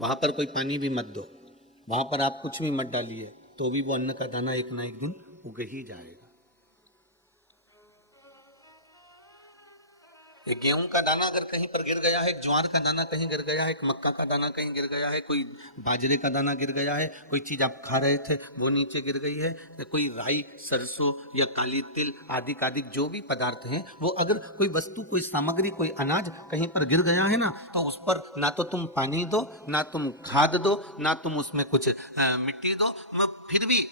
वहां पर कोई पानी भी मत दो, वहां पर आप कुछ भी मत डालिए, तो भी वो अन्न का दाना एक ना एक दिन उग ही जाएगा। एक गेहूं का दाना अगर कहीं पर गिर गया है, एक ज्वार का दाना कहीं गिर गया है, एक मक्का का दाना कहीं गिर गया है, कोई बाजरे का दाना गिर गया है, कोई चीज आप खा रहे थे वो नीचे गिर गई है, कोई राई, सरसों या काली तिल आदि आदि जो भी पदार्थ हैं, वो अगर कोई वस्तु, कोई सामग्री, कोई अनाज कहीं पर गिर गया है ना, तो उस पर ना तो तुम पानी दो, ना तुम खाद दो, ना तुम उसमें कुछ मिट्टी दो, फिर भी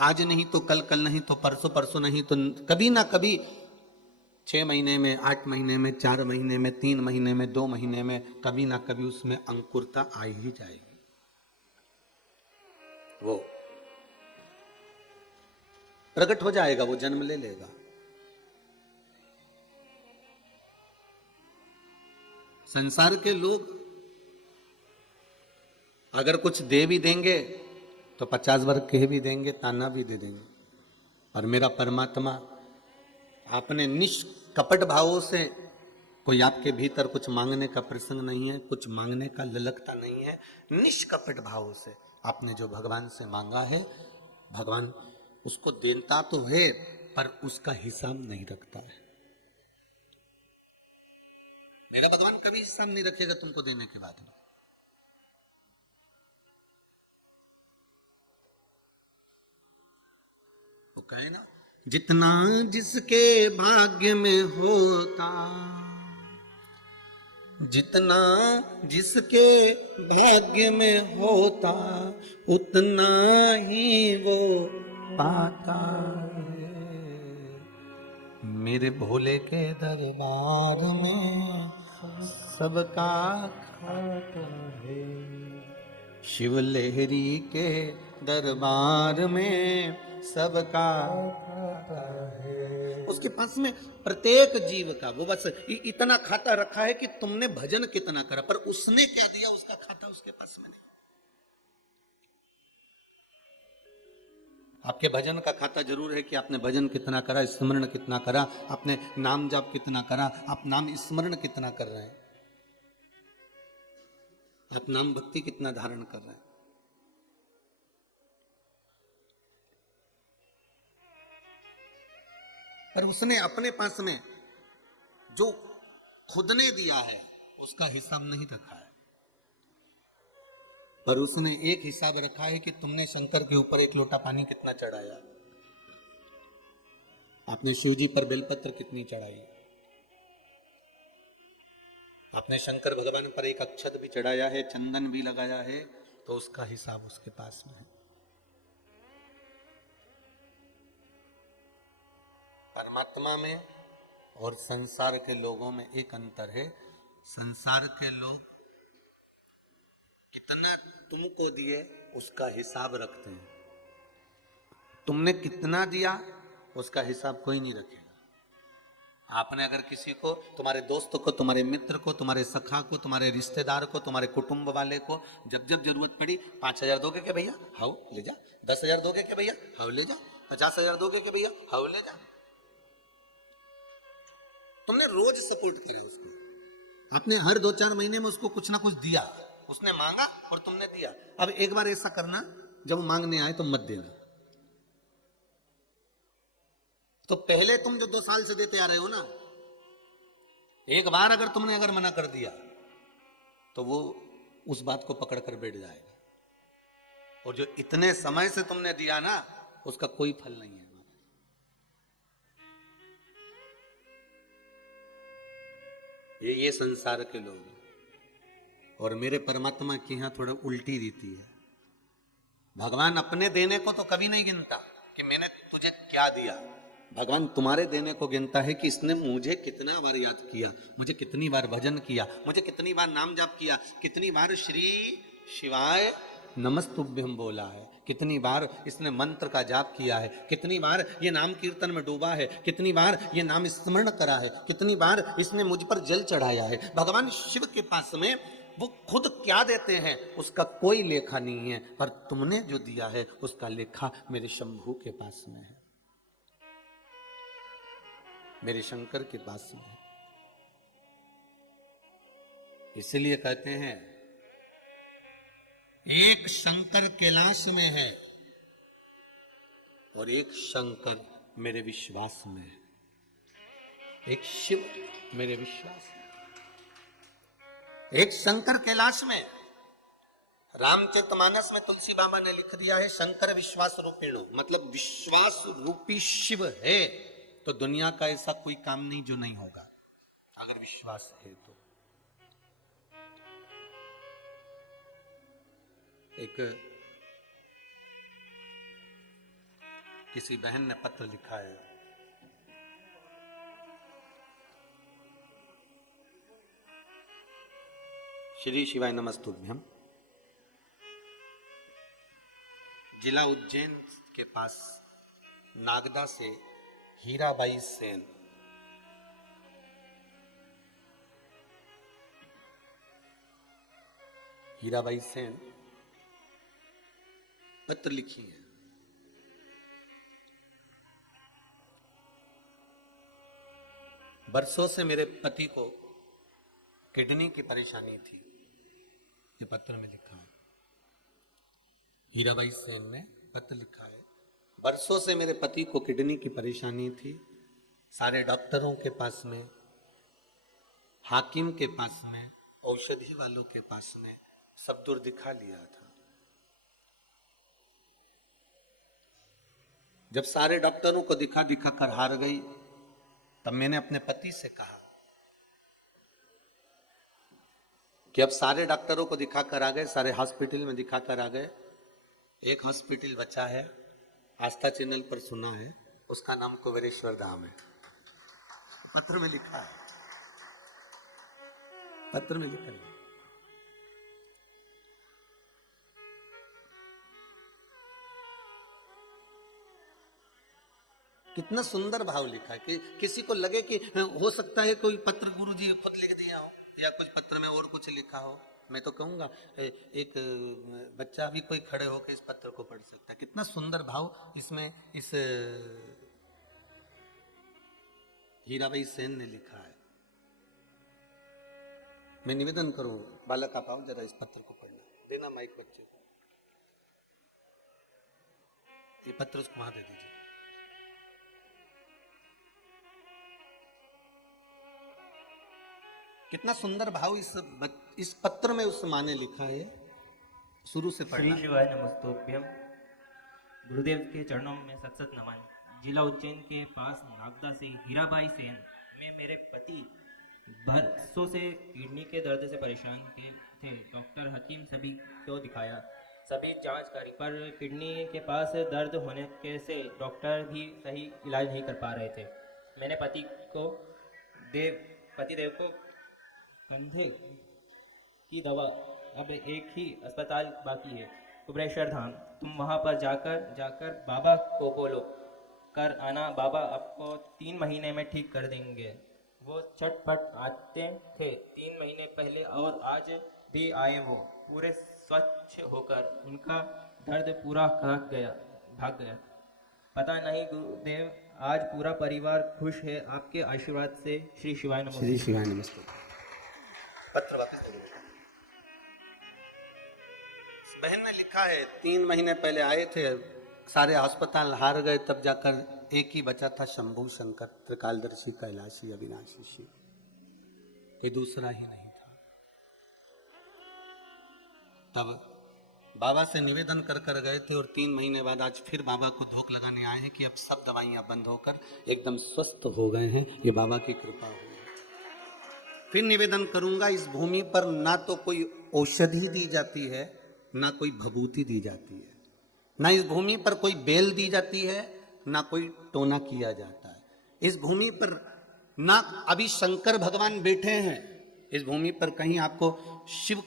आज नहीं तो कल, कल नहीं तो परसों, परसों नहीं तो कभी ना कभी 6 महीने में, 8 महीने में, 4 महीने में, 3 महीने में, 2 महीने में कभी ना कभी उसमें अंकुरता आ ही जाएगी। वो प्रकट हो जाएगा, वो जन्म ले लेगा। संसार के लोग अगर कुछ दे भी देंगे तो 50 वर्ग कह भी देंगे, ताना भी दे देंगे, और मेरा परमात्मा आपने निष्कपट भावों से, कोई आपके भीतर कुछ मांगने का प्रसंग नहीं है, कुछ मांगने का ललकता नहीं है, निष्कपट भावों से आपने जो भगवान से मांगा है, भगवान उसको देता तो है पर उसका हिसाब नहीं रखता है। मेरा भगवान कभी हिसाब नहीं रखेगा तुमको देने के बाद में। वो कहे ना, जितना जिसके भाग्य में होता, जितना जिसके भाग्य में होता, उतना ही वो पाता है। मेरे भोले के दरबार में सबका खाता है, शिव लहरी के दरबार में सबका खाता है। उसके पास में प्रत्येक जीव का वो बस इतना खाता रखा है कि तुमने भजन कितना करा, पर उसने क्या दिया उसका खाता उसके पास में नहीं। आपके भजन का खाता जरूर है कि आपने भजन कितना करा, स्मरण कितना करा, आपने नाम जाप कितना करा, आप नाम स्मरण कितना कर रहे हैं, आप नाम भक्ति कितना धारण कर रहे हैं। पर उसने अपने पास में जो खुद ने दिया है उसका हिसाब नहीं रखा है, पर उसने एक हिसाब रखा है कि तुमने शंकर के ऊपर एक लोटा पानी कितना चढ़ाया, आपने शिव जी पर बेलपत्र कितनी चढ़ाई, आपने शंकर भगवान पर एक अक्षत भी चढ़ाया है, चंदन भी लगाया है, तो उसका हिसाब उसके पास में है। परमात्मा में और संसार के लोगों में एक अंतर है। संसार के लोग कितना तुमको दिए उसका हिसाब रखते हैं, तुमने कितना दिया उसका हिसाब कोई नहीं रखेगा। आपने अगर किसी को, तुम्हारे दोस्त को, तुम्हारे मित्र को, तुम्हारे सखा को, तुम्हारे रिश्तेदार को, तुम्हारे कुटुंब वाले को जब जब जरूरत पड़ी, 5,000 दोगे क्या भैया, हाउ ले जा, 10,000 दोगे क्या भैया, हाउ ले जा, 50,000 दोगे क्या भैया, हाउ ले जा, तुमने रोज सपोर्ट किया उसको, आपने हर 2-4 महीने में उसको कुछ ना कुछ दिया, उसने मांगा और तुमने दिया। अब एक बार ऐसा करना, जब वो मांगने आए तो मत देना। तो पहले तुम जो 2 साल से देते आ रहे हो ना, एक बार अगर तुमने अगर मना कर दिया तो वो उस बात को पकड़ कर बैठ जाएगा, और जो इतने समय से तुमने दिया ना उसका कोई फल नहीं है। ये संसार के लोग हैं, और मेरे परमात्मा की यहां थोड़ा उल्टी रीति है। भगवान अपने देने को तो कभी नहीं गिनता कि मैंने तुझे क्या दिया, भगवान तुम्हारे देने को गिनता है कि इसने मुझे कितना बार याद किया, मुझे कितनी बार भजन किया, मुझे कितनी बार नाम जाप किया, कितनी बार श्री शिवाय नमस्तुभ्यम बोला है, कितनी बार इसने मंत्र का जाप किया है, कितनी बार ये नाम कीर्तन में डूबा है, कितनी बार ये नाम स्मरण करा है, कितनी बार इसने मुझ पर जल चढ़ाया है। भगवान शिव के पास में वो खुद क्या देते हैं उसका कोई लेखा नहीं है, पर तुमने जो दिया है उसका लेखा मेरे शंभू के पास में है, मेरे शंकर के पास में है। इसलिए कहते हैं एक शंकर कैलाश में है और एक शंकर मेरे विश्वास में है, एक शिव मेरे विश्वास में, एक शंकर कैलाश में। रामचरितमानस में तुलसी बाबा ने लिख दिया है शंकर विश्वास रूपिणो, मतलब विश्वास रूपी शिव है तो दुनिया का ऐसा कोई काम नहीं जो नहीं होगा अगर विश्वास है तो। एक किसी बहन ने पत्र लिखा है, श्री शिवाय नमस्तुभ्यम, जिला उज्जैन के पास नागदा से हीराबाई सेन पत्र लिखी है। बरसों से मेरे पति को किडनी की परेशानी थी, ये पत्र में लिखा है। हीराबाई सेन ने पत्र लिखा है, बरसों से मेरे पति को किडनी की परेशानी थी, सारे डॉक्टरों के पास में, हाकिम के पास में, औषधि वालों के पास में सब दूर दिखा लिया था। जब सारे डॉक्टरों को दिखा दिखा कर हार गई तब मैंने अपने पति से कहा कि अब सारे डॉक्टरों को दिखा कर आ गए, सारे हॉस्पिटल में दिखा कर आ गए, एक हॉस्पिटल बचा है, आस्था चैनल पर सुना है, उसका नाम कुबेरेश्वर धाम है। पत्र में लिखा है, पत्र में लिखा है। कितना सुंदर भाव लिखा है कि किसी को लगे कि हो सकता है कोई पत्र गुरु जी खुद लिख दिया हो या कुछ पत्र में और कुछ लिखा हो। मैं तो कहूंगा एक बच्चा भी कोई खड़े होकर इस पत्र को पढ़ सकता है। कितना सुंदर भाव इसमें इस हीराबाई सेन ने लिखा है। मैं निवेदन करूं, बालक आप आओ जरा इस पत्र को पढ़ना, देना माइक बच्चे को, ये पत्र उसको वहां दे दीजिए। कितना सुंदर भाव इस पत्र में उस माँ ने लिखा है, शुरू से पढ़ना। श्री शिवाय नमस्तुभ्यम। गुरुदेव के चरणों में सत सत नमन। जिला उज्जैन के पास नागदा से हीराबाई सेन में मेरे पति बरसों से किडनी के दर्द से परेशान थे। डॉक्टर हकीम सभी को दिखाया, सभी जांच करी, पर किडनी के पास दर्द होने के से डॉक्टर भी सही इलाज नहीं कर पा रहे थे। मैंने पतिदेव को कंधे की दवा, अब एक ही अस्पताल बाकी है, कुबेरेश्वर धाम। तुम वहां पर जाकर बाबा को बोलो कर आना, बाबा आपको 3 महीने में ठीक कर देंगे। वो चटपट आते थे 3 महीने पहले और आज भी आए, वो पूरे स्वच्छ होकर। उनका दर्द पूरा भाग गया। पता नहीं गुरुदेव, आज पूरा परिवार खुश है आपके आशीर्वाद से। श्री शिवाय नमस्ते। श्री शिवाय नमस्ते। पत्र वापस दे दो। बहन ने लिखा है 3 महीने पहले आए थे, सारे अस्पताल हार गए, तब जाकर एक ही बचा था, शंभू शंकर त्रिकालदर्शी कैलाशी अविनाशी शिव, कोई दूसरा ही नहीं था। तब बाबा से निवेदन कर गए थे और 3 महीने बाद आज फिर बाबा को धोख लगाने आए हैं कि अब सब दवाइयां बंद होकर एकदम स्वस्थ हो गए हैं। ये बाबा की कृपा हुई। फिर निवेदन करूंगा, इस भूमि पर ना तो कोई औषधि दी जाती है, ना कोई भभूति दी जाती है, ना इस भूमि पर कोई बेल दी जाती है, ना कोई टोना किया जाता है। इस भूमि पर ना अभी शंकर भगवान बैठे हैं, इस भूमि पर कहीं आपको शिव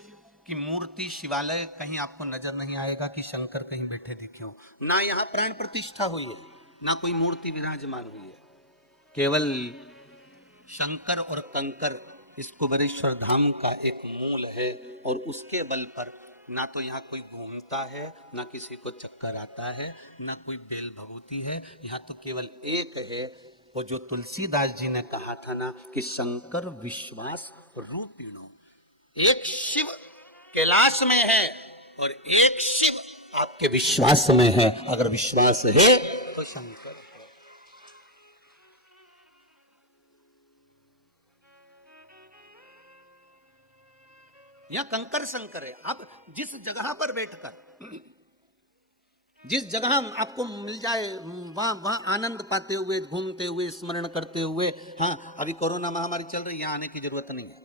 की मूर्ति, शिवालय कहीं आपको नजर नहीं आएगा कि शंकर कहीं बैठे दिखे हो। ना यहाँ प्राण प्रतिष्ठा हुई है, ना कोई मूर्ति विराजमान हुई है। केवल शंकर और कंकर इस कुबेरेश्वर धाम का एक मूल है और उसके बल पर ना तो यहाँ कोई घूमता है, ना किसी को चक्कर आता है, ना कोई बेल भभूति है। यहाँ तो केवल एक है, वो जो तुलसीदास जी ने कहा था ना कि शंकर विश्वास रूपिणो, एक शिव कैलाश में है और एक शिव आपके विश्वास में है। अगर विश्वास है तो शंकर है। यहां कंकर शंकर है। आप जिस जगह पर बैठकर, जिस जगह आपको मिल जाए, वहां आनंद पाते हुए, घूमते हुए, स्मरण करते हुए। हाँ, अभी कोरोना महामारी चल रही है, यहां आने की जरूरत नहीं है।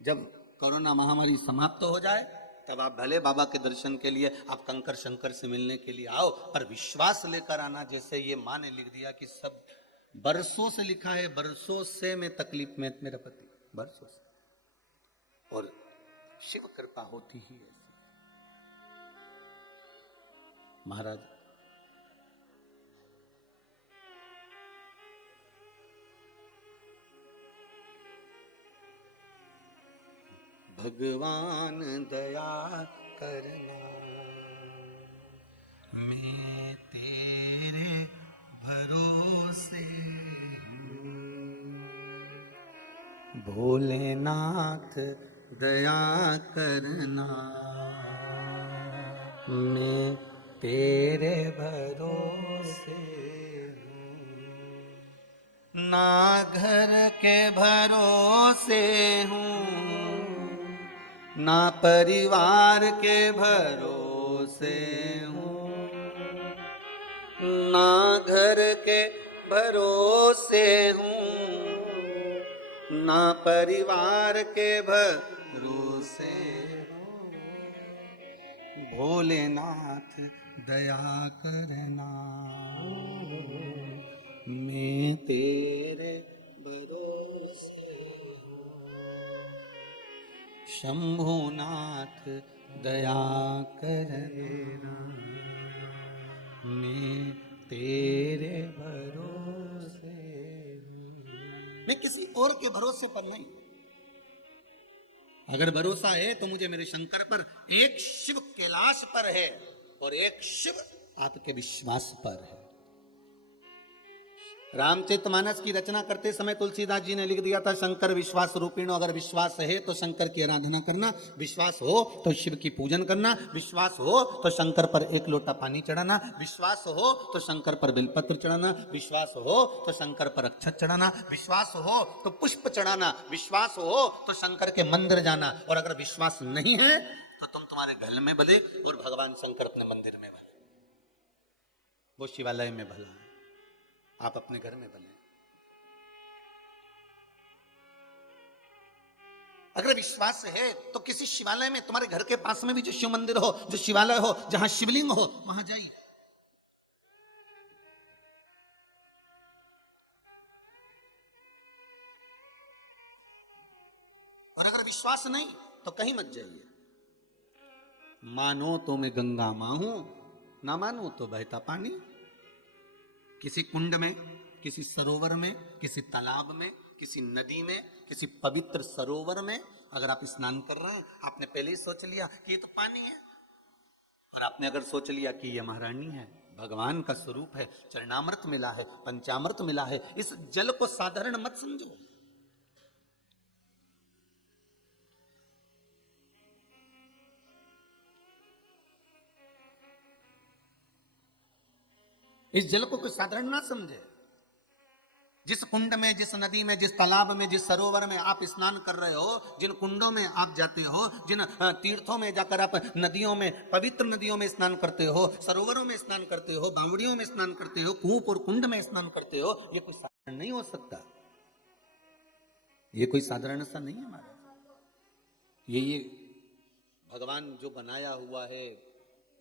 जब कोरोना महामारी समाप्त हो जाए तब आप भले बाबा के दर्शन के लिए, आप कंकर शंकर से मिलने के लिए आओ, पर विश्वास लेकर आना। जैसे ये माँ ने लिख दिया कि सब बरसों से लिखा है, बरसों से मैं तकलीफ में, मेरा पति बरसों से, और शिव कृपा होती ही है। महाराज भगवान दया करना, मैं तेरे भरोसे हूँ। भोलेनाथ दया करना, मैं तेरे भरोसे हूँ। ना घर के भरोसे हूँ, ना परिवार के भरोसे हूँ, ना घर के भरोसे हूँ, ना परिवार के भरोसे हूँ। भोलेनाथ दया करना, मैं तेरे भरोसे हूँ। शंभुनाथ दया करना, मैं तेरे भरोसे हूँ। मैं किसी और के भरोसे पर नहीं। अगर भरोसा है तो मुझे मेरे शंकर पर। एक शिव कैलाश पर है और एक शिव आपके विश्वास पर है। रामचरितमानस की रचना करते समय तुलसीदास जी ने लिख दिया था, शंकर विश्वास रूपिणो। अगर विश्वास है तो शंकर की आराधना करना, विश्वास हो तो शिव की पूजन करना, विश्वास हो तो शंकर पर एक लोटा पानी चढ़ाना, विश्वास हो तो शंकर पर बेलपत्र चढ़ाना, विश्वास हो तो शंकर पर अक्षत चढ़ाना, विश्वास हो तो पुष्प चढ़ाना, विश्वास हो तो शंकर के मंदिर जाना। और अगर विश्वास नहीं है तो तुम तुम्हारे घर में भले और भगवान शंकर अपने मंदिर में भले, वो शिवालय में भला है, आप अपने घर में भले। अगर विश्वास है तो किसी शिवालय में, तुम्हारे घर के पास में भी जो शिव मंदिर हो, जो शिवालय हो, जहां शिवलिंग हो, वहां जाइए। और अगर विश्वास नहीं तो कहीं मत जाइए। मानो तो मैं गंगा मां हूं, ना मानो तो बहता पानी। किसी कुंड में, किसी सरोवर में, किसी तालाब में, किसी नदी में, किसी पवित्र सरोवर में अगर आप स्नान कर रहे हैं, आपने पहले ही सोच लिया कि ये तो पानी है, और आपने अगर सोच लिया कि ये महारानी है, भगवान का स्वरूप है, चरणामृत मिला है, पंचामृत मिला है, इस जल को साधारण मत समझो। इस जल को कोई साधारण ना समझे। जिस कुंड में, जिस नदी में, जिस तालाब में, जिस सरोवर में आप स्नान कर रहे हो, जिन कुंडों में आप जाते हो, जिन तीर्थों में जाकर आप नदियों में, पवित्र नदियों में स्नान करते हो, सरोवरों में स्नान करते हो, बावड़ियों में स्नान करते हो, कूप और कुंड में स्नान करते हो, ये कोई साधारण नहीं हो सकता। ये कोई साधारण सा नहीं है महाराज। ये भगवान जो बनाया हुआ है,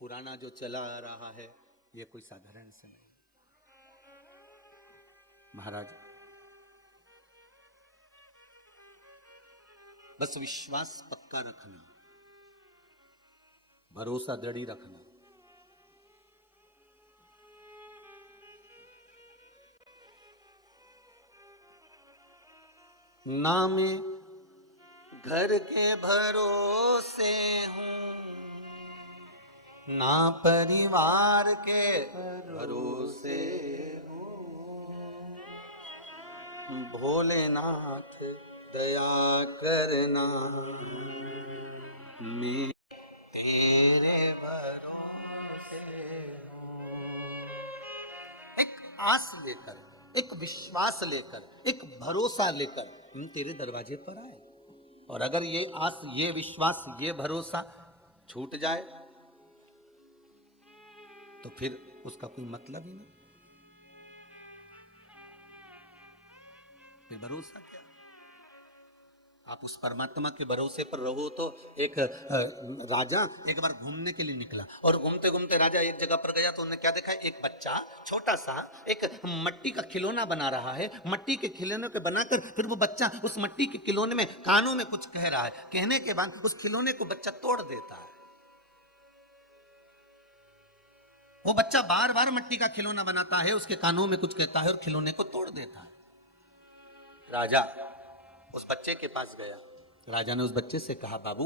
पुराना जो चला आ रहा है, ये कोई साधारण से नहीं महाराज। बस विश्वास पक्का रखना, भरोसा दृढ़ रखना। ना मैं घर के भरोसे हूं, ना परिवार के भरोसे हूं। भोलेनाथ दया करना, मैं तेरे आस लेकर, एक विश्वास लेकर, एक भरोसा लेकर हम तेरे दरवाजे पर आए। और अगर ये आस, ये विश्वास, ये भरोसा छूट जाए तो फिर उसका कोई मतलब ही नहीं। फिर भरोसा क्या? आप उस परमात्मा के भरोसे पर रहो। तो एक राजा एक बार घूमने के लिए निकला और घूमते घूमते राजा एक जगह पर गया तो उन्होंने क्या देखा, एक बच्चा छोटा सा एक मट्टी का खिलौना बना रहा है। मट्टी के खिलौने को बनाकर फिर वो बच्चा उस मट्टी के खिलौने में कानों में कुछ कह रहा है। कहने के बाद उस खिलौने को बच्चा तोड़ देता है। वो बच्चा बार बार मट्टी का खिलौना बनाता है, उसके कानों में कुछ कहता है और खिलौने को तोड़ देता है। राजा उस बच्चे के पास गया। राजा ने उस बच्चे से कहा, बाबू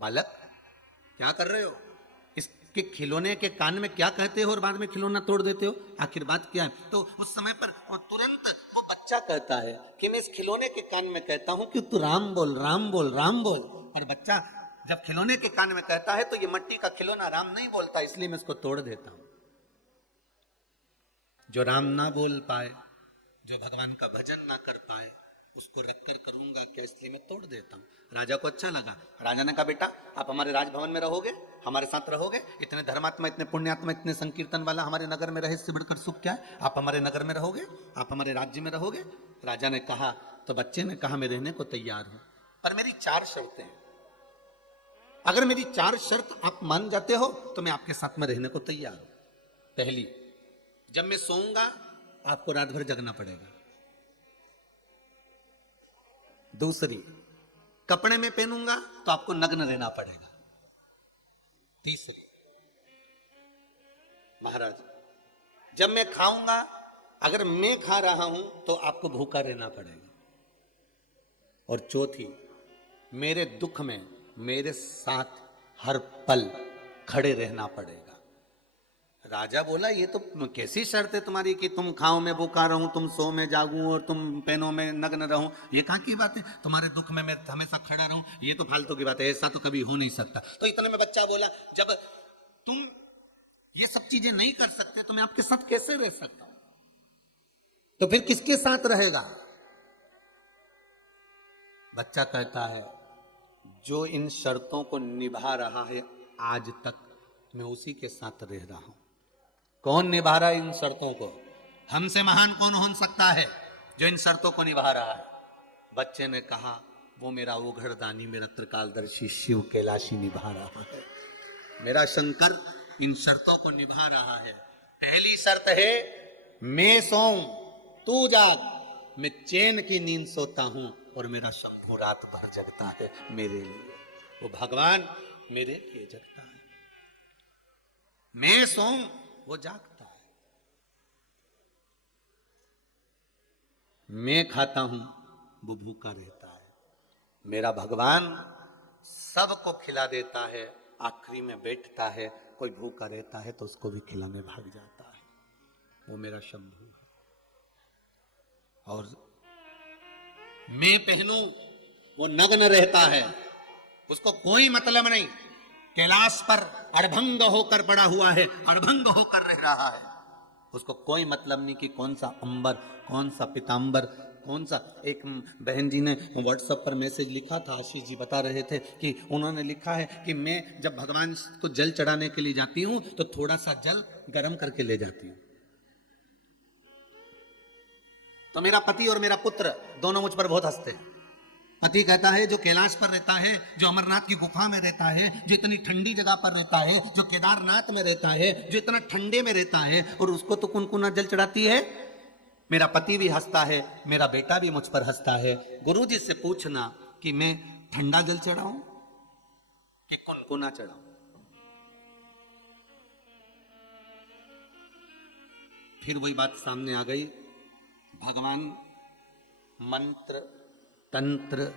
बालक क्या कर रहे हो? इसके खिलौने के कान में क्या कहते हो और बाद में खिलौना तोड़ देते हो? आखिर बात क्या है? तो उस समय पर तुरंत वो बच्चा कहता है कि मैं इस खिलौने के कान में कहता हूं कि तू राम बोल, राम बोल, राम बोल। और बच्चा जब खिलौने के कान में कहता है तो ये मट्टी का खिलौना राम नहीं बोलता, इसलिए मैं इसको तोड़ देता हूं। जो राम ना बोल पाए, जो भगवान का भजन ना कर पाए, उसको रखकर करूंगा क्या, इसलिए मैं तोड़ देता हूं। राजा को अच्छा लगा। राजा ने कहा, बेटा आप हमारे राजभवन में रहोगे, हमारे साथ रहोगे। इतने धर्मात्मा, इतने पुण्यात्मा, इतने संकीर्तन वाला हमारे नगर में रहे, इससे बढ़कर सुख क्या है? आप हमारे नगर में रहोगे, आप हमारे राज्य में रहोगे। राजा ने कहा, तो बच्चे ने कहा, मैं रहने को तैयार हूं, पर मेरी 4 शर्तें हैं। अगर मेरी 4 शर्त आप मान जाते हो तो मैं आपके साथ में रहने को तैयार हूं। पहली, जब मैं सोऊंगा आपको रात भर जगना पड़ेगा। दूसरी, कपड़े में पहनूंगा तो आपको नग्न रहना पड़ेगा। तीसरी, महाराज जब मैं खाऊंगा, अगर मैं खा रहा हूं तो आपको भूखा रहना पड़ेगा। और चौथी, मेरे दुख में मेरे साथ हर पल खड़े रहना पड़ेगा। राजा बोला, ये तो कैसी शर्त है तुम्हारी कि तुम खाओ मैं भूखा रहूं, तुम सो में जागूं और तुम पहनो में नग्न रहूं? ये कहां की बात है? तुम्हारे दुख में मैं हमेशा खड़ा रहूं, ये तो फालतू की बात है, ऐसा तो कभी हो नहीं सकता। तो इतने में बच्चा बोला, जब तुम ये सब चीजें नहीं कर सकते तो मैं आपके साथ कैसे रह सकता हूं? तो फिर किसके साथ रहेगा? बच्चा कहता है, जो इन शर्तों को निभा रहा है आज तक, मैं उसी के साथ रह रहा हूं। कौन निभा रहा है इन शर्तों को? हमसे महान कौन हो सकता है जो इन शर्तों को निभा रहा है? बच्चे ने कहा, वो मेरा उघड़दानी, मेरा त्रिकालदर्शी शिव कैलाशी निभा रहा है। मेरा शंकर इन शर्तों को निभा रहा है। पहली शर्त है, मैं सोऊं तू जाग, मैं चैन की नींद सोता हूं और मेरा शंभू रात भर जगता है मेरे लिए। वो भगवान मेरे लिए जगता है। मैं सोऊं वो जागता है, मैं खाता हूं वो भूखा रहता है। मेरा भगवान सबको खिला देता है, आखिरी में बैठता है, कोई भूखा रहता है तो उसको भी खिलाने भाग जाता है। वो मेरा शंभू है। और मैं पहनूं वो नग्न रहता है, उसको कोई मतलब नहीं। कैलाश पर अड़भंग होकर पड़ा हुआ है, अड़भंग होकर रह रहा है, उसको कोई मतलब नहीं कि कौन सा अंबर, कौन सा पीतांबर, कौन सा। एक बहन जी ने व्हाट्सएप पर मैसेज लिखा था, आशीष जी बता रहे थे कि उन्होंने लिखा है कि मैं जब भगवान को जल चढ़ाने के लिए जाती हूं तो थोड़ा सा जल गर्म करके ले जाती हूं। तो मेरा पति और मेरा पुत्र दोनों मुझ पर बहुत हंसते हैं। पति कहता है, जो कैलाश पर रहता है, जो अमरनाथ की गुफा में रहता है, जो इतनी ठंडी जगह पर रहता है, जो केदारनाथ में रहता है, जो इतना ठंडे में रहता है, और उसको तो कुनकुना जल चढ़ाती है। मेरा पति भी हंसता है, मेरा बेटा भी मुझ पर हंसता है। गुरुजी से पूछना कि मैं ठंडा जल चढ़ाऊं कि कुनकुना चढ़ाऊं? फिर वही बात सामने आ गई। भगवान मंत्र तंत्र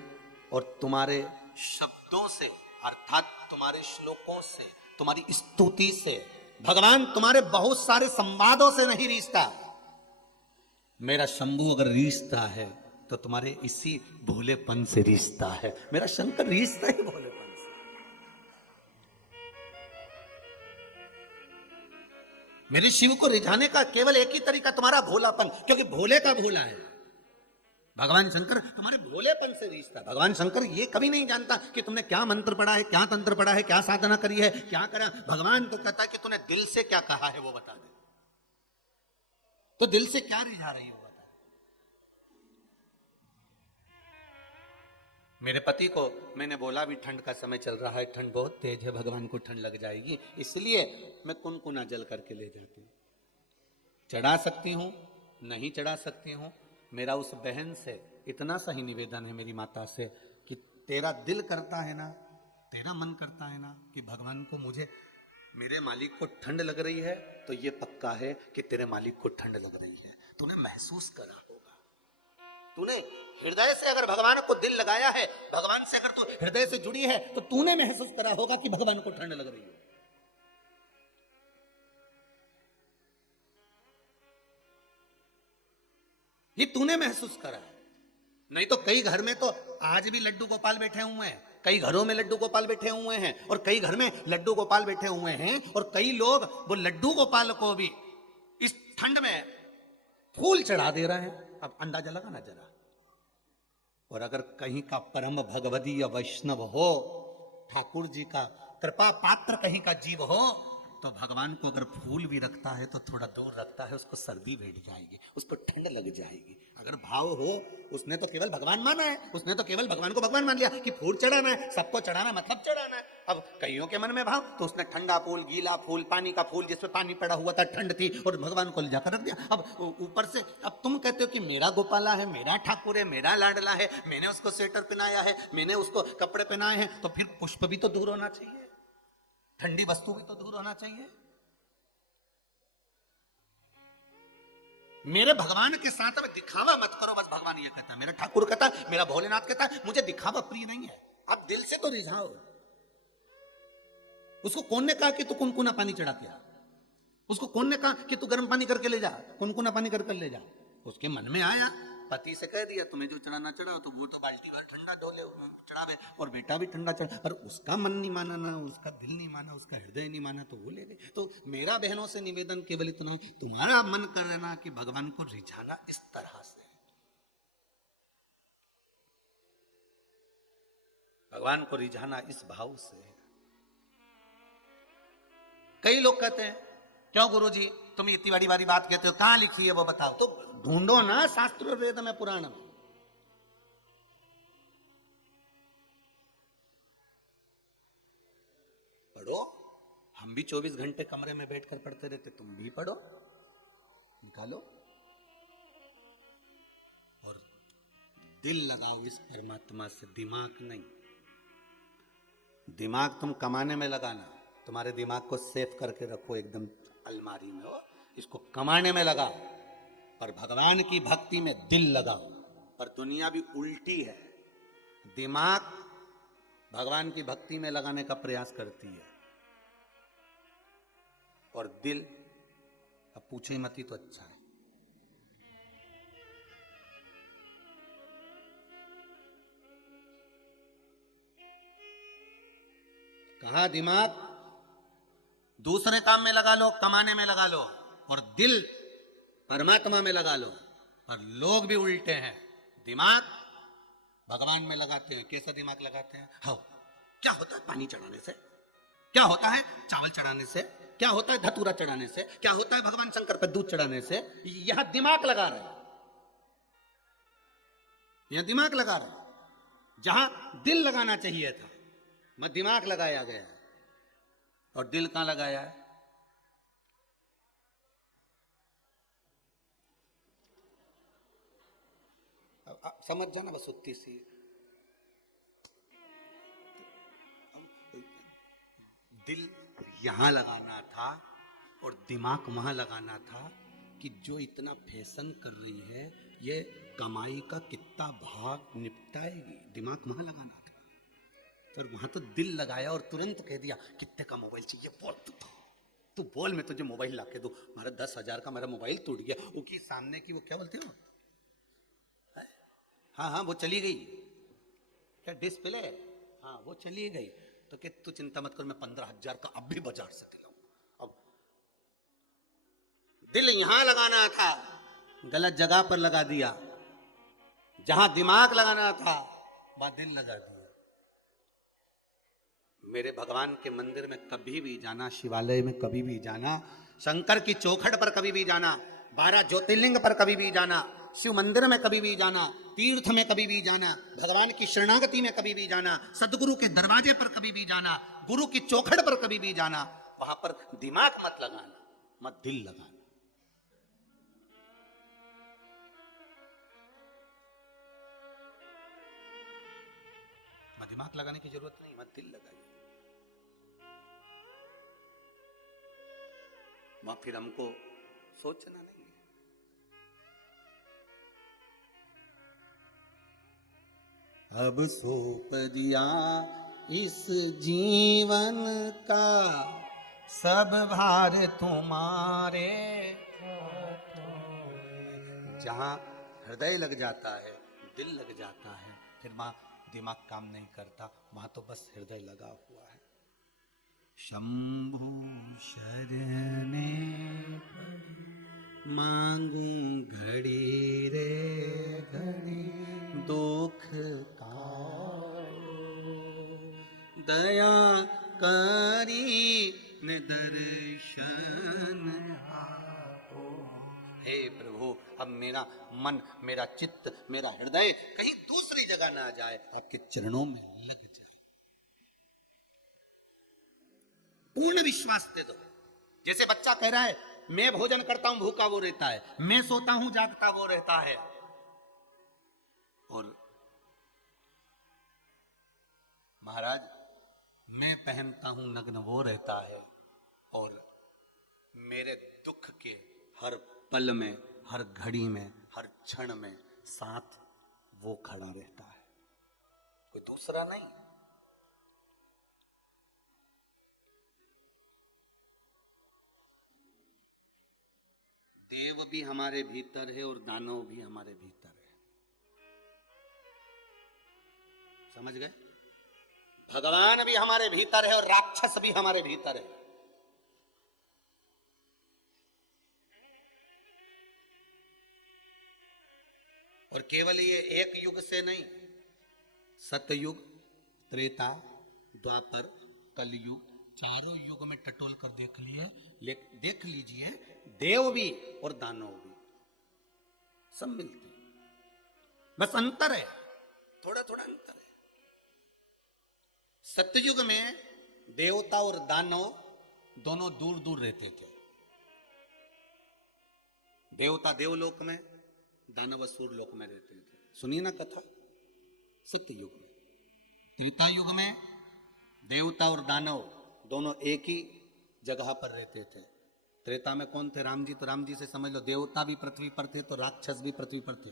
और तुम्हारे शब्दों से, अर्थात तुम्हारे श्लोकों से, तुम्हारी स्तुति से, भगवान तुम्हारे बहुत सारे संवादों से नहीं रीझता। मेरा शंभू अगर रीझता है तो तुम्हारे इसी भोलेपन से रीझता है। मेरा शंकर रीझता ही भोलेपन से। मेरे शिव को रिझाने का केवल एक ही तरीका, तुम्हारा भोलापन, क्योंकि भोले का भोला है भगवान शंकर, तुम्हारे भोलेपन से रिश्ता। भगवान शंकर ये कभी नहीं जानता कि तुमने क्या मंत्र पढ़ा है, क्या तंत्र पढ़ा है, क्या साधना करी है, क्या करा। भगवान तो कहता है कि तूने दिल से क्या कहा है वो बता दे, तो दिल से क्या रिझा रही हो बता। मेरे पति को मैंने बोला भी ठंड का समय चल रहा है, ठंड बहुत तेज है, भगवान को ठंड लग जाएगी, इसलिए मैं कुनकुना जल करके ले जाती हूँ। चढ़ा सकती हूँ, नहीं चढ़ा सकती हूँ। मेरा उस बहन से इतना सही निवेदन है मेरी माता से कि तेरा दिल करता है ना, तेरा मन करता है ना कि भगवान को, मुझे मेरे मालिक को ठंड लग रही है, तो ये पक्का है कि तेरे मालिक को ठंड लग रही है। तूने महसूस करा होगा, तूने हृदय से अगर भगवान को दिल लगाया है, भगवान से अगर तू हृदय से जुड़ी है, तो तूने महसूस करा होगा कि भगवान को ठंड लग रही है। ये तूने महसूस करा। नहीं तो कई घर में तो आज भी लड्डू गोपाल बैठे हुए हैं, कई घरों में लड्डू गोपाल बैठे हुए हैं, और कई घर में लड्डू गोपाल बैठे हुए हैं, और कई लोग वो लड्डू गोपाल को भी इस ठंड में फूल चढ़ा दे रहे हैं। अब अंदाजा लगा ना जरा। और अगर कहीं का परम भगवदीय वैष्णव हो, ठाकुर जी का कृपा पात्र कहीं का जीव हो, तो भगवान को अगर फूल भी रखता है तो थोड़ा दूर रखता है, उसको सर्दी बैठ जाएगी, उसको ठंड लग जाएगी। अगर भाव हो, उसने तो केवल भगवान माना है, उसने तो केवल भगवान को भगवान मान लिया कि फूल चढ़ाना है, सबको चढ़ाना है, मतलब चढ़ाना है। अब कईयों के मन में भाव, तो उसने ठंडा फूल, गीला फूल, पानी का फूल जिसमें पानी पड़ा हुआ था, ठंड थी, और भगवान को ले जाकर रख दिया। अब ऊपर से अब तुम कहते हो कि मेरा गोपाला है, मेरा ठाकुर है, मेरा लाडला है, मैंने उसको स्वेटर पहनाया है, मैंने उसको कपड़े पहनाए हैं, तो फिर पुष्प भी तो दूर होना चाहिए, ठंडी वस्तु भी तो दूर होना चाहिए। मेरे भगवान के साथ में दिखावा मत करो, बस भगवान ये कहता है, मेरा ठाकुर कहता है, मेरा भोलेनाथ कहता है, मुझे दिखावा प्रिय नहीं है। आप दिल से तो रिझाओ। उसको कौन ने कहा कि तू कुनकुना पानी चढ़ा के आ? उसको कौन ने कहा कि तू गर्म पानी करके ले जा, कुनकुना पानी करके ले जा? उसके मन में आया, पति से कह दिया तुम्हें जो चढ़ाना चढ़ाओ, तो वो तो बाल्टी भर ठंडा डोले चढ़ावे, और बेटा भी ठंडा चढ़ा, पर उसका मन नहीं माना, ना उसका दिल नहीं माना, उसका हृदय नहीं माना, तो वो ले गए। तो मेरा बहनों से निवेदन केवल इतना, तुम्हारा मन कर लेना कि भगवान को रिझाना इस तरह से, भगवान को रिझाना इस भाव से। कई लोग कहते हैं क्यों गुरुजी तुम इतनी बड़ी बड़ी बात कहते हो, कहां लिखी है वो बताओ। तो ढूंढो ना शास्त्र वेद में, पुराण में। पढ़ो, हम भी 24 घंटे कमरे में बैठकर पढ़ते रहते, तुम भी पढ़ो, निकालो और दिल लगाओ इस परमात्मा से, दिमाग नहीं। दिमाग तुम कमाने में लगाना, तुम्हारे दिमाग को सेफ करके रखो एकदम अलमारी में, हो इसको कमाने में लगाओ, पर भगवान की भक्ति में दिल लगाओ। पर दुनिया भी उल्टी है, दिमाग भगवान की भक्ति में लगाने का प्रयास करती है, और दिल अब पूछे मत ही तो अच्छा है। कहा दिमाग दूसरे काम में लगा लो, कमाने में लगा लो, और दिल परमात्मा में लगा लो। पर लोग भी उल्टे हैं, दिमाग भगवान में लगाते हैं। कैसा दिमाग लगाते हैं? हाँ, क्या होता है पानी चढ़ाने से, क्या होता है चावल चढ़ाने से, क्या होता है धतूरा चढ़ाने से, क्या होता है भगवान शंकर पर दूध चढ़ाने से। यहां दिमाग लगा रहे हैं, यहां दिमाग लगा रहे हैं। जहां दिल लगाना चाहिए था, मैं दिमाग लगाया गया है, और दिल कहां लगाया है? अब समझ जाना बस उतनी सी। दिल यहां लगाना था और दिमाग वहां लगाना था कि जो इतना फैशन कर रही है, ये कमाई का कितना भाग निपटाएगी, दिमाग वहां लगाना था। तो वहां तो दिल लगाया और तुरंत कह दिया कितने का मोबाइल चाहिए, बोल तू बोल, मैं तुझे मोबाइल ला के दूं। हमारा 10,000 का मेरा मोबाइल टूट गया, उसकी सामने की वो क्या बोलते हो, हाँ वो चली गई, क्या डिस्प्ले, हाँ वो चली गई। तो कि तू चिंता मत कर, मैं 15,000 का अब भी बाजार से खिलाऊं। अब दिल यहां लगाना था, गलत जगह पर लगा दिया। जहां दिमाग लगाना था वहां दिल लगा दिया। मेरे भगवान के मंदिर में कभी भी जाना, शिवालय में कभी भी जाना, शंकर की चौखट पर कभी भी जाना, 12 ज्योतिर्लिंग पर कभी भी जाना, शिव मंदिर में कभी भी जाना, तीर्थ में कभी भी जाना, भगवान की शरणागति में कभी भी जाना, सदगुरु के दरवाजे पर कभी भी जाना, गुरु की चौखट पर कभी भी जाना, वहां पर दिमाग मत लगाना, मत दिल लगाना। मत दिमाग लगाने की जरूरत नहीं, मत दिल लगाइए। वहां फिर हमको सोचना नहीं है। अब सौंप दिया इस जीवन का सब भार तुम्हारे। जहां हृदय लग जाता है, दिल लग जाता है, फिर वहां दिमाग काम नहीं करता, वहां तो बस हृदय लगा हुआ है। शंभु शरणे मांगू घड़ी रे घड़ी, दुख का दया करी निदर्शन। हे प्रभु, अब मेरा मन, मेरा चित्त, मेरा हृदय कहीं दूसरी जगह ना जाए, आपके चरणों में लग जाए। पूर्ण विश्वास दे दो। जैसे बच्चा कह रहा है मैं भोजन करता हूं भूखा वो रहता है, मैं सोता हूं जागता वो रहता है, और महाराज मैं पहनता हूं नग्न वो रहता है, और मेरे दुख के हर पल में, हर घड़ी में, हर क्षण में साथ वो खड़ा रहता है, कोई दूसरा नहीं। देव भी हमारे भीतर है और दानव भी हमारे भीतर है, समझ गए? भगवान भी हमारे भीतर है और राक्षस भी हमारे भीतर है। और केवल ये एक युग से नहीं, सतयुग, त्रेता, द्वापर, कलयुग, चारों युग में टटोल कर देख लीजिए, देव भी और दानव भी सब मिलते हैं, बस अंतर है, थोड़ा थोड़ा अंतर है। सतयुग में देवता और दानव दोनों दूर दूर रहते थे। देवता देवलोक में, दानव असुर लोक में रहते थे। सुनिए ना कथा। सतयुग में, त्रेता युग में देवता और दानव दोनों एक ही जगह पर रहते थे। त्रेता में कौन थे? राम जी। तो राम जी से समझ लो देवता भी पृथ्वी पर थे तो राक्षस भी पृथ्वी पर थे।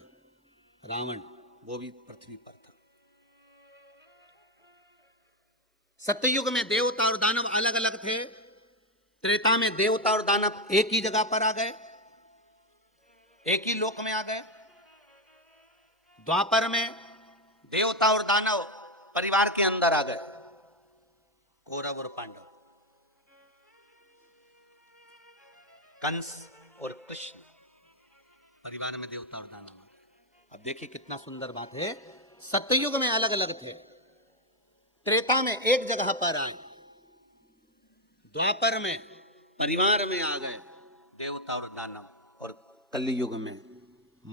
रावण वो भी पृथ्वी पर था। सतयुग में देवता और दानव अलग अलग थे। त्रेता में देवता और दानव एक ही जगह पर आ गए, एक ही लोक में आ गए। द्वापर में देवता और दानव परिवार के अंदर आ गए, कौरव और पांडव, कंस और कृष्ण, परिवार में देवता और दानव आ गए। अब देखिए कितना सुंदर बात है। सतयुग में अलग अलग थे, त्रेता में एक जगह पर आए, द्वापर में परिवार में आ गए देवता और दानव, और कलयुग में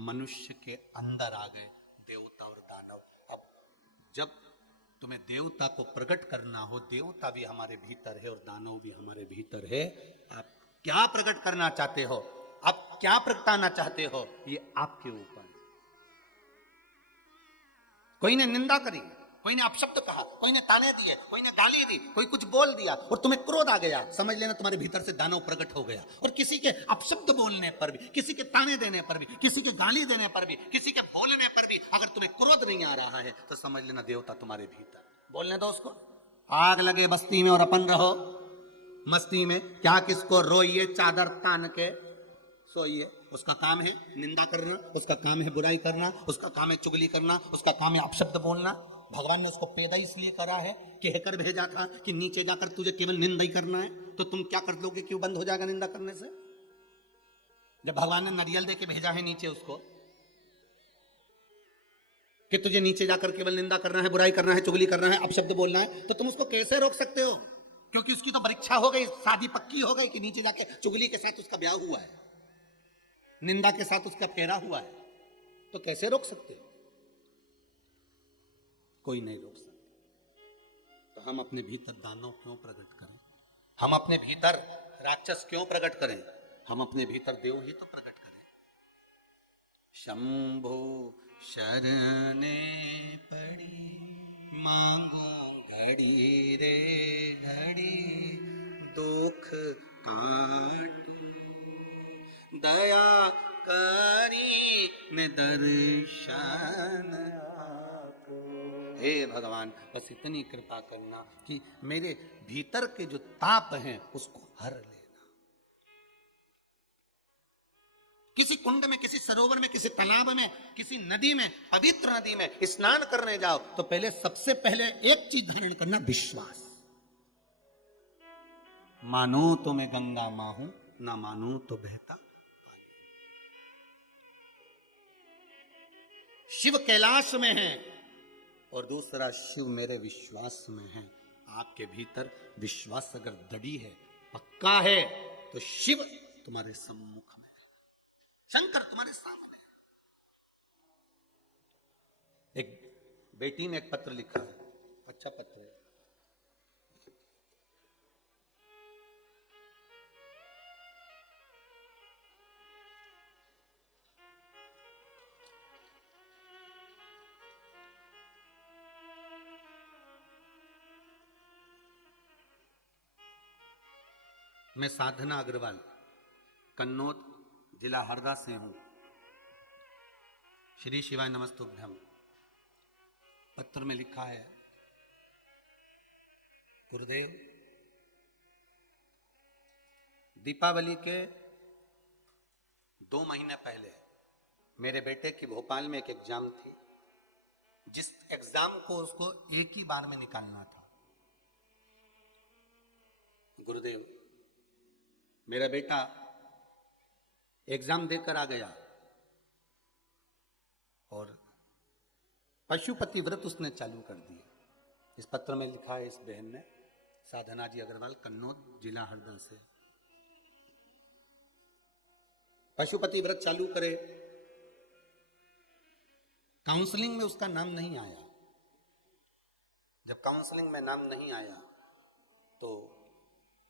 मनुष्य के अंदर आ गए देवता और दानव। अब जब तुम्हें देवता को प्रकट करना हो, देवता भी हमारे भीतर है और दानव भी हमारे भीतर है। आप क्या प्रकट करना चाहते हो, आप क्या प्रगटाना चाहते हो, ये आपके ऊपर। कोई ने निंदा करी, कोई ने अपशब्द कहा, कोई ने ताने दिए, कोई ने गाली दी, कोई कुछ बोल दिया और तुम्हें क्रोध आ गया, समझ लेना तुम्हारे भीतर से दानव प्रकट हो गया। और किसी के अपशब्द बोलने पर भी, किसी के ताने देने पर भी, किसी के गाली देने पर भी, किसी के बोलने पर भी अगर तुम्हें क्रोध नहीं आ रहा है तो समझ लेना देवता तुम्हारे भीतर। बोलने दो उसको। आग लगे बस्ती में और अपन रहो मस्ती में, क्या किसको रोइए चादर तान के सोइए। उसका काम है निंदा करना, उसका काम है बुराई करना, उसका काम है चुगली करना, उसका काम है अपशब्द बोलना। भगवान ने उसको पैदा इसलिए करा है, कहकर भेजा था कि नीचे जाकर तुझे केवल निंदा ही करना है। तो तुम क्या कर लोगे, क्यों बंद हो जाएगा निंदा करने से? जब भगवान ने नारियल दे के भेजा है नीचे उसको कि तुझे नीचे जाकर केवल निंदा करना है, बुराई करना है, चुगली करना है, अपशब्द बोलना है, तो तुम उसको कैसे रोक सकते हो? क्योंकि उसकी तो परीक्षा हो गई, शादी पक्की हो गई कि नीचे जाके चुगली के साथ उसका ब्याह हुआ है, निंदा के साथ उसका फेरा हुआ है, तो कैसे रोक सकते हो? कोई नहीं रोक सकता। तो हम अपने भीतर दानव क्यों प्रकट करें? हम अपने भीतर राक्षस क्यों प्रकट करें? हम अपने भीतर देव ही तो प्रकट करें। शंभो शरणे पड़ी मांगो घड़ी रे घड़ी, दुख काटू दया करी ने दर्शन आपो। हे भगवान, बस इतनी कृपा करना कि मेरे भीतर के जो ताप हैं उसको हर लेना। किसी कुंड में, किसी सरोवर में, किसी तालाब में, किसी नदी में, पवित्र नदी में स्नान करने जाओ तो पहले, सबसे पहले एक चीज धारण करना, विश्वास। मानो तो मैं गंगा मां हूं, ना मानो तो बहता पानी। शिव कैलाश में है और दूसरा शिव मेरे विश्वास में है। आपके भीतर विश्वास अगर दृढ़ है, पक्का है, तो शिव तुम्हारे सम्मुख में, शंकर तुम्हारे सामने। एक बेटी ने एक पत्र लिखा है, अच्छा पत्र है। मैं साधना अग्रवाल, कन्नौज, जिला हरदा से हूं। श्री शिवाय नमस्तुभ्यम। पत्र में लिखा है, गुरुदेव, दीपावली के 2 महीने पहले मेरे बेटे की भोपाल में एक एग्जाम थी, जिस एग्जाम को उसको एक ही बार में निकालना था। गुरुदेव, मेरा बेटा एग्जाम देकर आ गया और पशुपति व्रत उसने चालू कर दिया। इस पत्र में लिखा है इस बहन ने, साधना जी अग्रवाल, कन्नौज, जिला हरदा से। पशुपति व्रत चालू करे, काउंसलिंग में उसका नाम नहीं आया। जब काउंसलिंग में नाम नहीं आया तो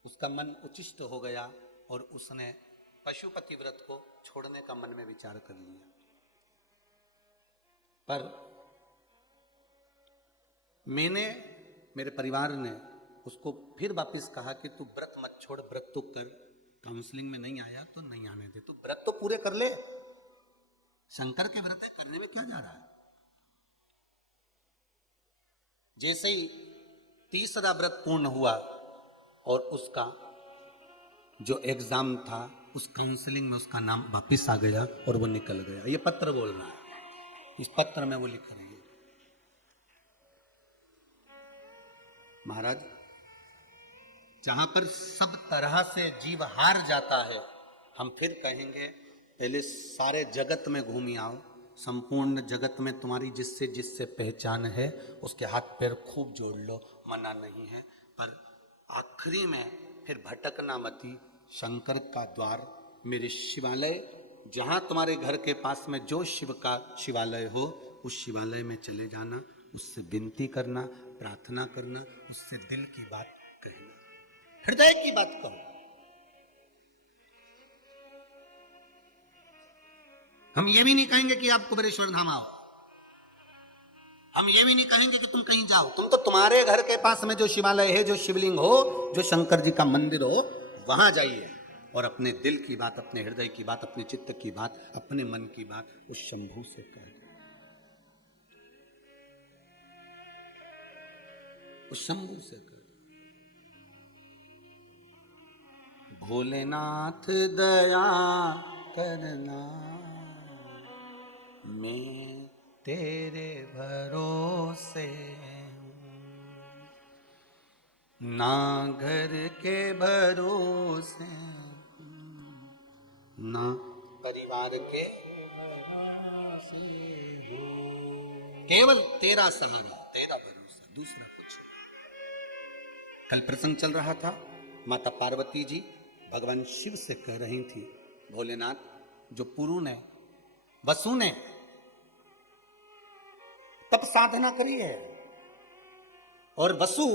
उसका मन उचिष्ट हो गया और उसने पशुपति व्रत को छोड़ने का मन में विचार कर लिया। पर मेरे परिवार ने उसको फिर वापस कहा कि तू व्रत मत छोड़, व्रत तो कर, काउंसलिंग में नहीं आया तो नहीं आने दे, तू व्रत तो पूरे कर ले, शंकर के व्रत करने में क्या जा रहा है। जैसे ही तीसरा व्रत पूर्ण हुआ और उसका जो एग्जाम था, उस काउंसलिंग में उसका नाम वापिस आ गया और वो निकल गया। ये पत्र बोल रहा है, इस पत्र में वो लिख रही है, महाराज, जहां पर सब तरह से जीव हार जाता है, हम फिर कहेंगे पहले सारे जगत में घूमी आओ, संपूर्ण जगत में तुम्हारी जिससे जिससे पहचान है उसके हाथ पैर खूब जोड़ लो, मना नहीं है। पर आखिरी में फिर भटकना मती, शंकर का द्वार, मेरे शिवालय, जहां तुम्हारे घर के पास में जो शिव का शिवालय हो, उस शिवालय में चले जाना, उससे विनती करना, प्रार्थना करना, उससे दिल की बात कहना, हृदय की बात कहो। हम ये भी नहीं कहेंगे कि आप कुबेरेश्वर धाम आओ, हम ये भी नहीं कहेंगे कि तुम कहीं जाओ, तुम तो तुम्हारे घर के पास में जो शिवालय है, जो शिवलिंग हो, जो शंकर जी का मंदिर हो, वहां जाइए और अपने दिल की बात, अपने हृदय की बात, अपने चित्त की बात, अपने मन की बात उस शंभू से कहें, उस शंभू से कहें। भोलेनाथ दया करना, मैं तेरे भरोसे हूँ, ना घर के भरोसे हूँ, ना परिवार के केवल तेरा सहारा, तेरा भरोसा, दूसरा कुछ नहीं। कल प्रसंग चल रहा था, माता पार्वती जी भगवान शिव से कह रही थी, भोलेनाथ, जो पुरु ने, वसु ने तब साधना करी है, और वसु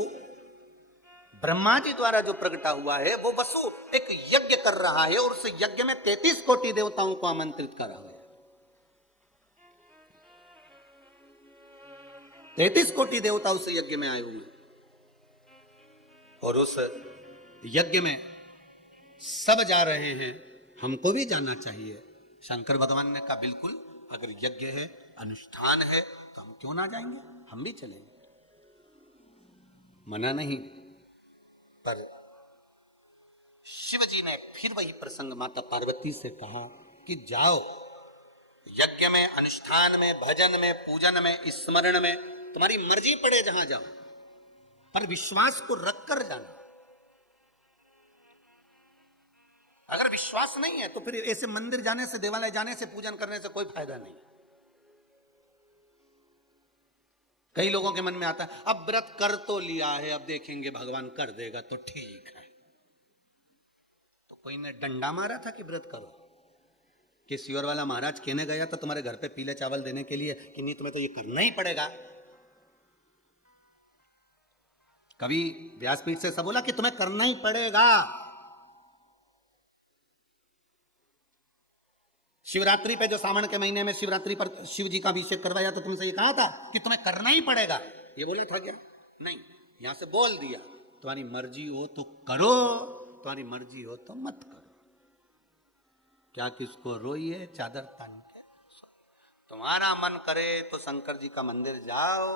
ब्रह्मा जी द्वारा जो प्रकटा हुआ है, वो वसु एक यज्ञ कर रहा है, और उस यज्ञ में 33 कोटि देवताओं को आमंत्रित कर रहा है। 33 कोटि देवता उस यज्ञ में आए हुए, और उस यज्ञ में सब जा रहे हैं, हमको भी जाना चाहिए। शंकर भगवान ने कहा, बिल्कुल, अगर यज्ञ है, अनुष्ठान है, तो हम क्यों ना जाएंगे, हम भी चलेंगे, मना नहीं। पर शिव जी ने फिर वही प्रसंग माता पार्वती से कहा कि जाओ, यज्ञ में, अनुष्ठान में, भजन में, पूजन में, स्मरण में, तुम्हारी मर्जी पड़े जहां जाओ, पर विश्वास को रख कर जाना। अगर विश्वास नहीं है तो फिर ऐसे मंदिर जाने से, देवालय जाने से, पूजन करने से कोई फायदा नहीं। कई लोगों के मन में आता है, अब व्रत कर तो लिया है, अब देखेंगे भगवान कर देगा तो ठीक है। तो कोई ने डंडा मारा था कि व्रत करो, कि सियोर वाला महाराज कहने गया था तुम्हारे घर पे पीले चावल देने के लिए कि नहीं, तुम्हें तो ये करना ही पड़ेगा। कभी व्यासपीठ से सब बोला कि तुम्हें करना ही पड़ेगा। शिवरात्रि पे जो सावन के महीने में शिवरात्रि पर शिव जी का अभिषेक करवाया तो तुमसे ये कहा था कि तुम्हें करना ही पड़ेगा, ये बोला था क्या? नहीं, यहां से बोल दिया, तुम्हारी मर्जी हो तो करो, तुम्हारी मर्जी हो तो मत करो। क्या किसको रोइए चादर तान के, तुम्हारा मन करे तो शंकर जी का मंदिर जाओ,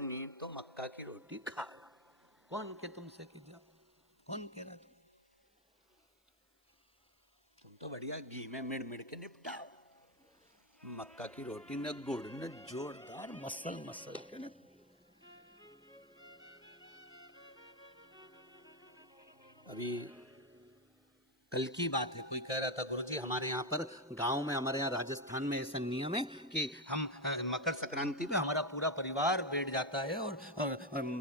नहीं तो मक्का की रोटी खाओ। कौन के तुमसे कि जाओ? कौन कह रहा तुम तो बढ़िया घी में मिड़ मिड़ के निपटाओ, मक्का की रोटी न गुड़ न जोरदार मसल मसल के न। अभी कल की बात है, कोई कह रहा था, गुरुजी हमारे यहाँ पर गांव में, हमारे यहाँ राजस्थान में ऐसा नियम है कि हम मकर संक्रांति पे हमारा पूरा परिवार बैठ जाता है और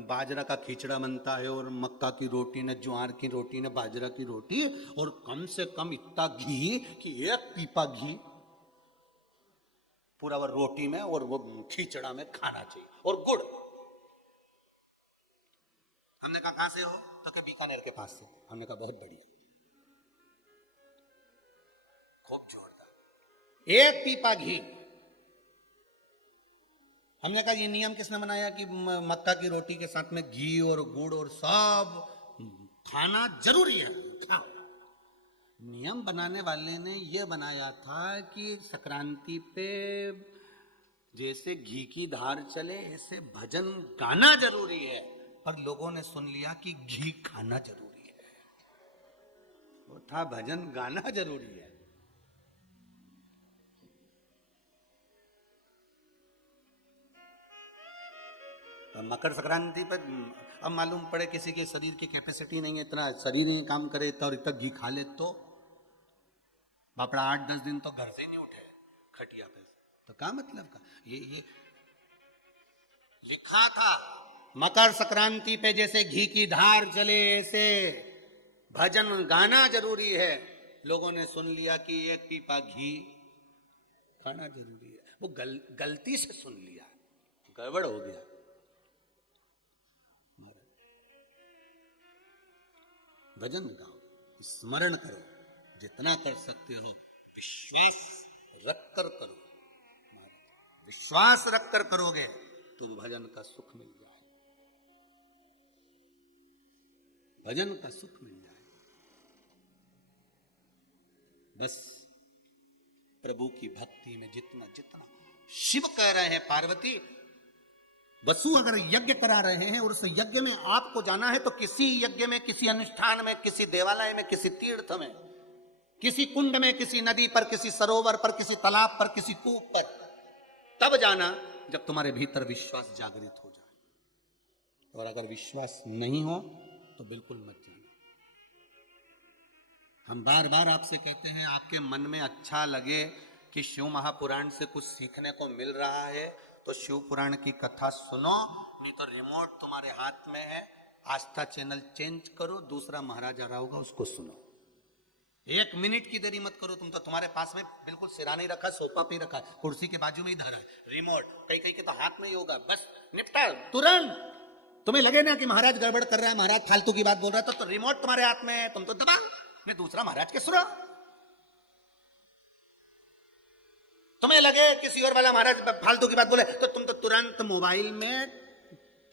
बाजरा का खिचड़ा बनता है, और मक्का की रोटी न ज्वार की रोटी न बाजरा की रोटी, और कम से कम इतना घी कि 1 पीपा घी पूरा वो रोटी में और वो खिचड़ा में खाना चाहिए, और गुड़। हमने कहा कहां से हो? तो क्या बीकानेर के पास से। हमने कहा बहुत बढ़िया, खूब जोरदार, 1 पीपा घी। हमने कहा ये नियम किसने बनाया कि मक्का की रोटी के साथ में घी और गुड़ और सब खाना जरूरी है? खाओ। नियम बनाने वाले ने यह बनाया था कि संक्रांति पे जैसे घी की धार चले ऐसे भजन गाना जरूरी है, पर लोगों ने सुन लिया कि घी खाना जरूरी है। वो था भजन गाना जरूरी है। मकर संक्रांति पर अब मालूम पड़े किसी के शरीर की कैपेसिटी नहीं है, इतना शरीर नहीं काम करे और इतना घी खा ले तो बापड़ा 8-10 दिन तो घर से नहीं उठे खटिया पे, तो क्या मतलब का? ये लिखा था मकर संक्रांति पे जैसे घी की धार चले ऐसे भजन गाना जरूरी है। लोगों ने सुन लिया कि 1 पीपा घी खाना जरूरी है। वो गलती से सुन लिया, गड़बड़ हो गया। भजन गाओ, स्मरण करो, जितना कर सकते हो विश्वास रखकर करो। विश्वास रखकर करोगे तो भजन का सुख मिल जाए, भजन का सुख मिल जाए। बस प्रभु की भक्ति में जितना जितना शिव कह रहे हैं, पार्वती वसु अगर यज्ञ करा रहे हैं और उस यज्ञ में आपको जाना है तो किसी यज्ञ में, किसी अनुष्ठान में, किसी देवालय में, किसी तीर्थ में, किसी कुंड में, किसी नदी पर, किसी सरोवर पर, किसी तालाब पर, kiसी कूप पर, तब जाना जब तुम्हारे भीतर विश्वास जागृत हो जाए। और अगर विश्वास नहीं हो तो बिल्कुल मत जाना। हम बार बार आपसे कहते हैं, आपके मन में अच्छा लगे कि शिव महापुराण से कुछ सीखने को मिल रहा है तो शिव पुराण की कथा सुनो, नहीं तो रिमोट तुम्हारे हाथ में है, आस्था चैनल चेंज करो, दूसरा महाराजा राव का उसको सुनो। 1 मिनट की देरी मत करो। तुम तो, तुम्हारे पास में बिल्कुल सिरा नहीं रखा, सोफा पे रखा, कुर्सी के बाजू में ही धर है रिमोट, कहीं कहीं के तो हाथ में ही होगा, बस निपटा तुरंत। तुम्हें लगे ना कि महाराज गड़बड़ कर रहा है, महाराज फालतू की बात बोल रहा है, तो रिमोट तुम्हारे हाथ में है, तुम तो दबा, मैं दूसरा महाराज के सुनो। तुम्हें लगे किसी और वाला महाराज फालतू की बात बोले तो तुम तो तुरंत मोबाइल में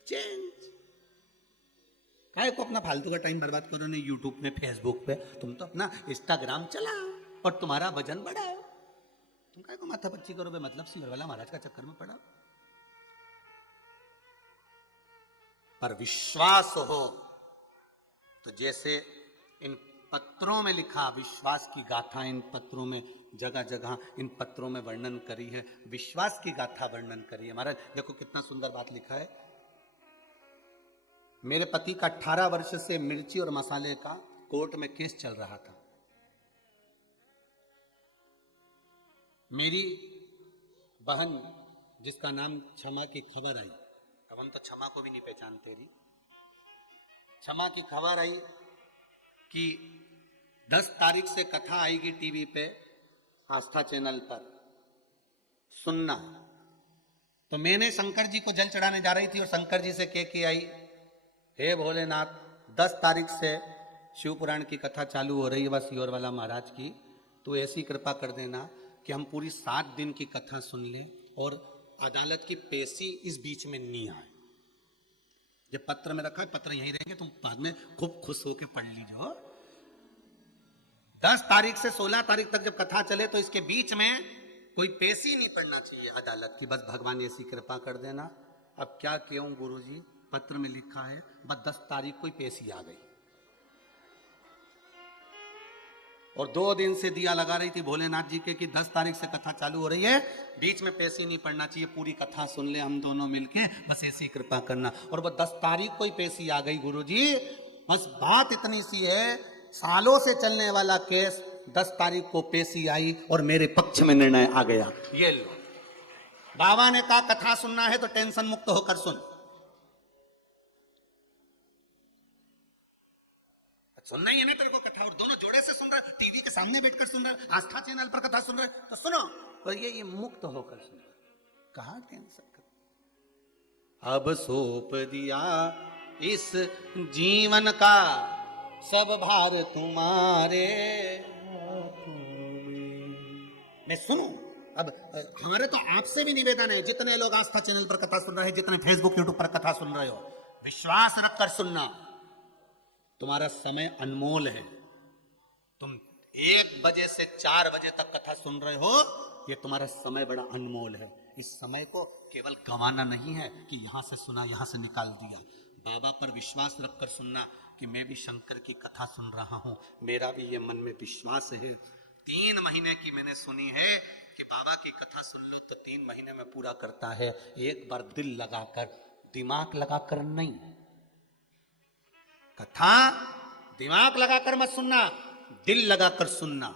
चेंज। काहे को अपना फालतू का टाइम बर्बाद करो नहीं यूट्यूब में, फेसबुक पे, तुम तो अपना इंस्टाग्राम चलाओ और तुम्हारा वजन बढ़ाओ। तुम काहे को माथा पच्ची करो, मतलब सीवर वाला महाराज का चक्कर में पड़ो। पर विश्वास हो तो जैसे इन पत्रों में लिखा, विश्वास की गाथा इन पत्रों में जगह जगह इन पत्रों में वर्णन करी है, विश्वास की गाथा वर्णन करी है। महाराज देखो कितना सुंदर बात लिखा है। मेरे पति का 18 वर्ष से मिर्ची और मसाले का कोर्ट में केस चल रहा था। मेरी बहन जिसका नाम क्षमा की खबर आई, अब हम तो क्षमा को भी नहीं पहचानते रही, क्षमा की खबर आई कि 10 तारीख से कथा आएगी टीवी पे, आस्था चैनल पर सुनना। तो मैंने शंकर जी को जल चढ़ाने जा रही थी और शंकर जी से कह के आई, हे भोलेनाथ 10 तारीख से शिव पुराण की कथा चालू हो रही है बस योर वाला महाराज की, तो ऐसी कृपा कर देना कि हम पूरी 7 दिन की कथा सुन लें और अदालत की पेशी इस बीच में नहीं आए। जब पत्र में रखा है, पत्र यहीं रहेंगे, तुम बाद में खूब खुश होकर पढ़ लीजिए। 10 तारीख से 16 तारीख तक जब कथा चले तो इसके बीच में कोई पेशी नहीं पड़ना चाहिए अदालत की, बस भगवान ऐसी कृपा कर देना। अब क्या क्यों गुरुजी, पत्र में लिखा है बस 10 तारीख को ही पेशी आ गई और 2 दिन से दिया लगा रही थी भोलेनाथ जी के कि 10 तारीख से कथा चालू हो रही है, बीच में पेशी नहीं पड़ना चाहिए, पूरी कथा सुन ले हम दोनों मिलके, बस ऐसी कृपा करना। और वो 10 तारीख को ही पेशी आ गई गुरुजी। बस बात इतनी सी है, सालों से चलने वाला केस 10 तारीख को पेशी आई और मेरे पक्ष में निर्णय आ गया। ये लो, बाबा ने कहा कथा सुनना है तो टेंशन मुक्त होकर सुन। सुनना ही है नहीं तेरे को कथा, और दोनों जोड़े से सुन रहा है, टीवी के सामने बैठकर सुन रहा है, आस्था चैनल पर कथा सुन रहा है, तो सुनो। और ये मुक्त होकर सुन रहा है, कहां टेंशन कर। अब सौंप दिया इस जीवन का सब भार तुम्हारे। मैं सुनूं। अब हमारे तो आपसे भी निवेदन है, जितने लोग आस्था चैनल पर कथा सुन रहे हैं, जितने फेसबुक यूट्यूब पर कथा सुन रहे हो, विश्वास रखकर सुनना। तुम्हारा समय अनमोल है। तुम 1 बजे से 4 बजे तक कथा सुन रहे हो, ये तुम्हारा समय बड़ा अनमोल है। इस समय को केवल गंवाना नहीं है कि यहां से सुना यहां से निकाल दिया। बाबा पर विश्वास रखकर सुनना कि मैं भी शंकर की कथा सुन रहा हूं, मेरा भी ये मन में विश्वास है। 3 महीने की मैंने सुनी है कि बाबा की कथा सुन लो तो 3 महीने में पूरा करता है। एक बार दिल लगाकर, दिमाग लगाकर नहीं। कथा दिमाग लगाकर मत सुनना, दिल लगाकर सुनना।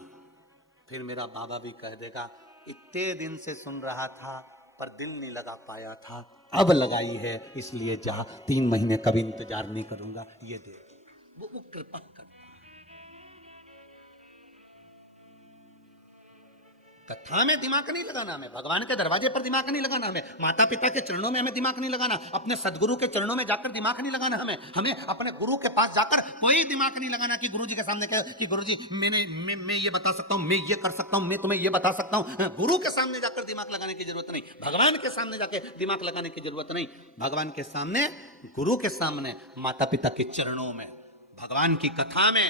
फिर मेरा बाबा भी कह देगा, इतने दिन से सुन रहा था पर दिल नहीं लगा पाया था, अब लगाई है, इसलिए जा 3 महीने कभी इंतजार नहीं करूंगा, ये दे। वो कृपा करता है। कथा में दिमाग नहीं लगाना हमें, भगवान के दरवाजे पर दिमाग नहीं लगाना हमें, माता पिता के चरणों में हमें दिमाग नहीं लगाना, अपने सदगुरु के चरणों में जाकर दिमाग नहीं लगाना हमें अपने गुरु के पास जाकर कोई दिमाग नहीं लगाना कि गुरुजी के सामने कहे कि गुरुजी मैं ये बता सकता हूं, मैं ये कर सकता हूं, मैं तुम्हें ये बता सकता हूं। गुरु के सामने जाकर दिमाग लगाने की जरूरत नहीं, भगवान के सामने जाकर दिमाग लगाने की जरूरत नहीं। भगवान के सामने, गुरु के सामने, माता पिता के चरणों में, भगवान की कथा में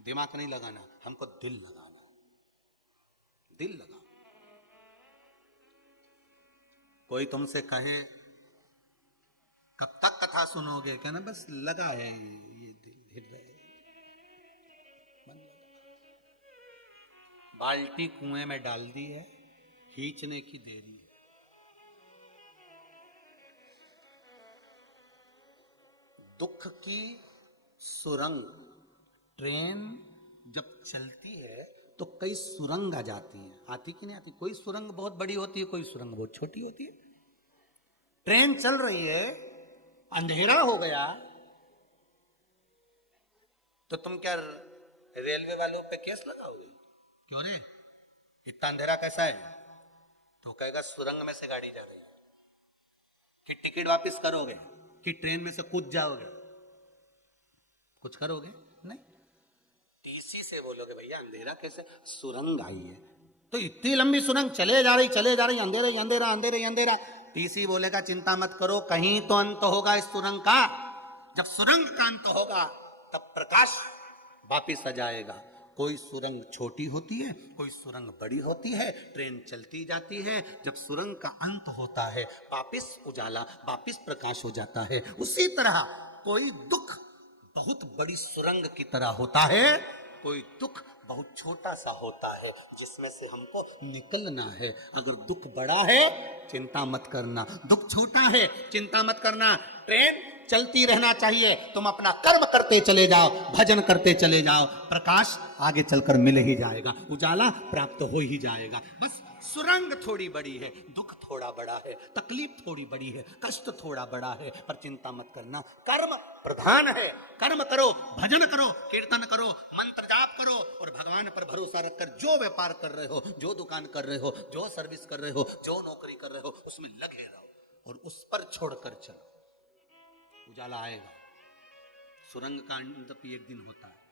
दिमाग नहीं लगाना, हमको दिल लगाना, दिल लगा। कोई तुमसे कहे कब तक कथा सुनोगे, कहना बस लगा है ये दिल, हृदय मन लगा। बाल्टी कुएं में डाल दी है, खींचने की देरी है। दुख की सुरंग ट्रेन जब चलती है तो कई सुरंग आ जाती हैं, आती कि नहीं आती? कोई सुरंग बहुत बड़ी होती है, कोई सुरंग बहुत छोटी होती है। ट्रेन चल रही है, अंधेरा हो गया, तो तुम क्या रेलवे वालों पे केस लगाओगे? क्यों रे, इतना अंधेरा कैसा है? तो कहेगा सुरंग में से गाड़ी जा रही है। कि टिकट वापस करोगे, कि ट्रेन में से कूद जाओगे? कुछ करोगे नहीं। टीसी से बोलोगे भैया अंधेरा कैसे, सुरंग आई है, तो इतनी लंबी सुरंग चले जा रही अंधेरे ही अंधेरा, अंधेरे ही अंधेरा। टीसी बोलेगा चिंता मत करो, कहीं तो अंत होगा इस सुरंग का। जब सुरंग का अंत होगा तब प्रकाश वापिस आ जाएगा। कोई सुरंग छोटी होती है, कोई सुरंग बड़ी होती है, ट्रेन चलती जाती है। जब सुरंग का अंत होता है वापिस उजाला, वापिस प्रकाश हो जाता है। उसी तरह कोई दुख बहुत बड़ी सुरंग की तरह होता है, कोई दुख बहुत छोटा सा होता है जिसमें से हमको निकलना है। अगर दुख बड़ा है चिंता मत करना, दुख छोटा है चिंता मत करना। ट्रेन चलती रहना चाहिए, तुम अपना कर्म करते चले जाओ, भजन करते चले जाओ, प्रकाश आगे चलकर मिल ही जाएगा, उजाला प्राप्त हो ही जाएगा। बस सुरंग थोड़ी बड़ी है, दुख थोड़ा बड़ा है, तकलीफ थोड़ी बड़ी है, कष्ट थोड़ा बड़ा है, पर चिंता मत करना। कर्म प्रधान है, कर्म करो, भजन करो, कीर्तन करो, मंत्र जाप करो, और भगवान पर भरोसा रखकर जो व्यापार कर रहे हो, जो दुकान कर रहे हो, जो सर्विस कर रहे हो, जो नौकरी कर रहे हो, उसमें लगे रहो और उस पर छोड़कर चलो, उजाला आएगा। सुरंग का अंत भी एक दिन होता है,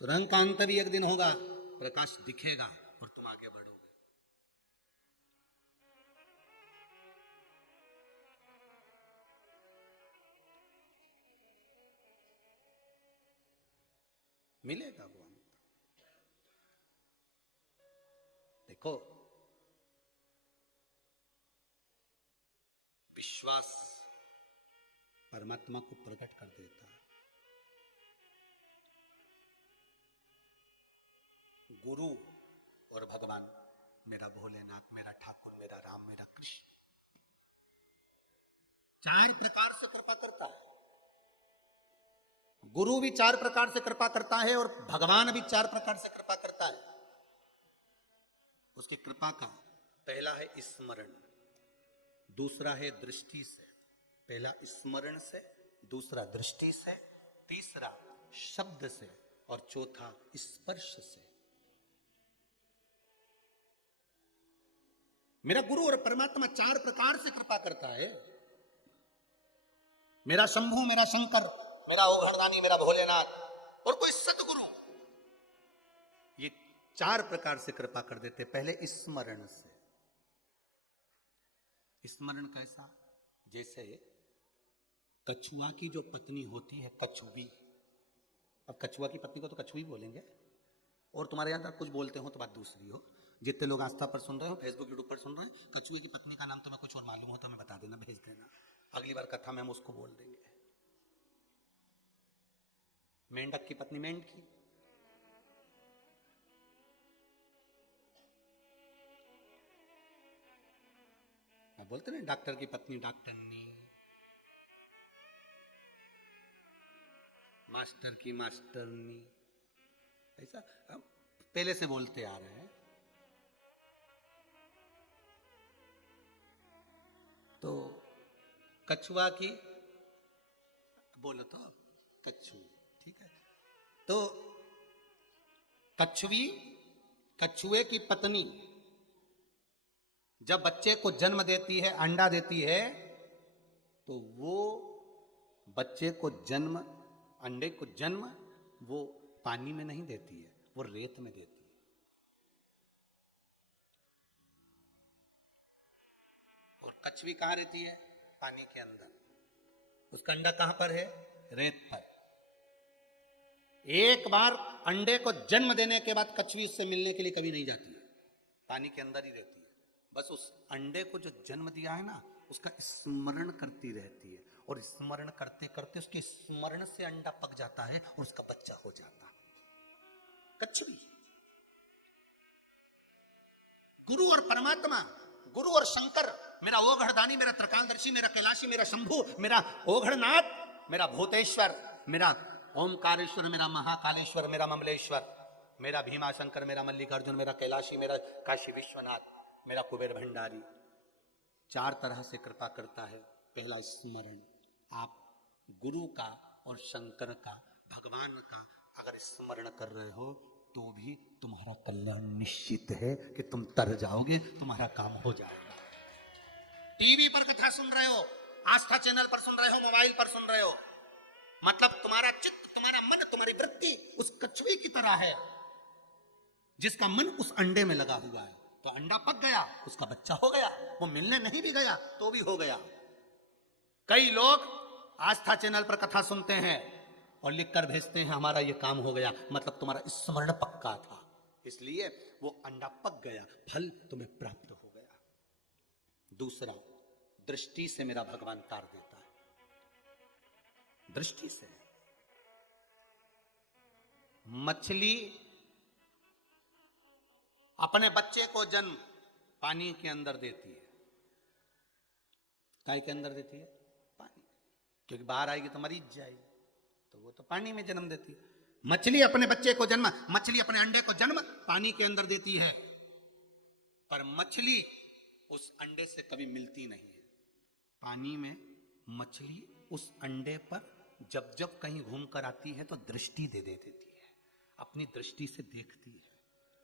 सुरंग का अंत भी एक दिन होगा, प्रकाश दिखेगा और तुम आगे बढ़ोगे। मिलेगा वो अंत। देखो, विश्वास परमात्मा को प्रकट कर देता है। गुरु और भगवान, मेरा भोलेनाथ, मेरा ठाकुर, मेरा राम, मेरा कृष्ण, चार प्रकार से कृपा करता है। गुरु भी चार प्रकार से कृपा करता है और भगवान भी चार प्रकार से कृपा करता है। उसकी कृपा का पहला है स्मरण, दूसरा है दृष्टि से, पहला स्मरण से, दूसरा दृष्टि से, तीसरा शब्द से और चौथा स्पर्श से। मेरा गुरु और परमात्मा चार प्रकार से कृपा करता है। मेरा शंभू, मेरा शंकर, मेरा ओघड़दानी, मेरा भोलेनाथ और कोई सतगुरु, ये चार प्रकार से कृपा कर देते। पहले स्मरण से। स्मरण कैसा? जैसे कछुआ की जो पत्नी होती है, कछुवी, अब कछुआ की पत्नी को तो कछुई बोलेंगे, और तुम्हारे यहां कुछ बोलते हो तो बात दूसरी हो। जितने लोग आस्था पर सुन रहे हो, फेसबुक यूट्यूब पर सुन रहे हैं, कछुए की पत्नी का नाम तुम्हें कुछ और मालूम होता, हमें बता देना, भेज देना, अगली बार कथा में हम उसको बोल देंगे। मेंढक की पत्नी मेंढकी, बोलते ना डॉक्टर की पत्नी डॉक्टरनी, मास्टर की मास्टरनी, ऐसा पहले से बोलते आ रहे हैं। तो कछुआ की बोलो तो कछु, ठीक है। तो कछुवी, कछुए की पत्नी जब बच्चे को जन्म देती है, अंडा देती है, तो वो बच्चे को जन्म, अंडे को जन्म वो पानी में नहीं देती है, वो रेत में देती है। और कछुवी कहां रहती है? पानी के अंदर। उसका अंडा कहां पर है? रेत पर। एक बार अंडे को जन्म देने के बाद कछुवी उससे मिलने के लिए कभी नहीं जाती है, पानी के अंदर ही रहती है। बस उस अंडे को जो जन्म दिया है ना, उसका स्मरण करती रहती है, और स्मरण करते करते उसके स्मरण से अंडा पक जाता है और उसका बच्चा हो जाता है। कछुवी। गुरु और परमात्मा, गुरु और शंकर, मेरा ओघड़दानी, मेरा त्रिकालदर्शी, मेरा कैलाशी, मेरा शंभू, मेरा ओघड़नाथ, मेरा भूतेश्वर, मेरा ओमकारेश्वर मेरा महाकालेश्वर, मेरा ममलेश्वर, मेरा भीमाशंकर, मेरा मल्लिकार्जुन, मेरा कैलाशी, मेरा काशी विश्वनाथ, मेरा कुबेर भंडारी। 4 तरह से कृपा करता है। पहला स्मरण, आप गुरु का और शंकर का, भगवान का अगर स्मरण कर रहे हो तो भी तुम्हारा कल्याण निश्चित है कि तुम तर जाओगे, तुम्हारा काम हो जाएगा। टीवी पर कथा सुन रहे हो, आस्था चैनल पर सुन रहे हो, मोबाइल पर सुन रहे हो, मतलब तुम्हारा चित्त, तुम्हारा मन, तुम्हारी वृत्ति उस कछुए की तरह है जिसका मन उस अंडे में लगा हुआ है। तो अंडा पक गया, उसका बच्चा हो गया, वो मिलने नहीं भी गया तो भी हो गया। कई लोग आस्था चैनल पर कथा सुनते हैं और लिखकर भेजते हैं हमारा ये काम हो गया, मतलब तुम्हारा स्मरण पक्का था, इसलिए वो अंडा पक गया, फल तुम्हें प्राप्त हो गया। दूसरा, दृष्टि से मेरा भगवान तार देता है। दृष्टि से मछली अपने बच्चे को जन्म पानी के अंदर देती है। काय के अंदर देती है? पानी, क्योंकि बाहर आएगी तो मरीज जाएगी, तो वो तो पानी में जन्म देती है। मछली अपने बच्चे को जन्म, मछली अपने अंडे को जन्म पानी के अंदर देती है, पर मछली उस अंडे से कभी मिलती नहीं है। पानी में मछली उस अंडे पर जब जब कहीं घूम कर आती है तो दृष्टि दे देती है, अपनी दृष्टि से देखती है।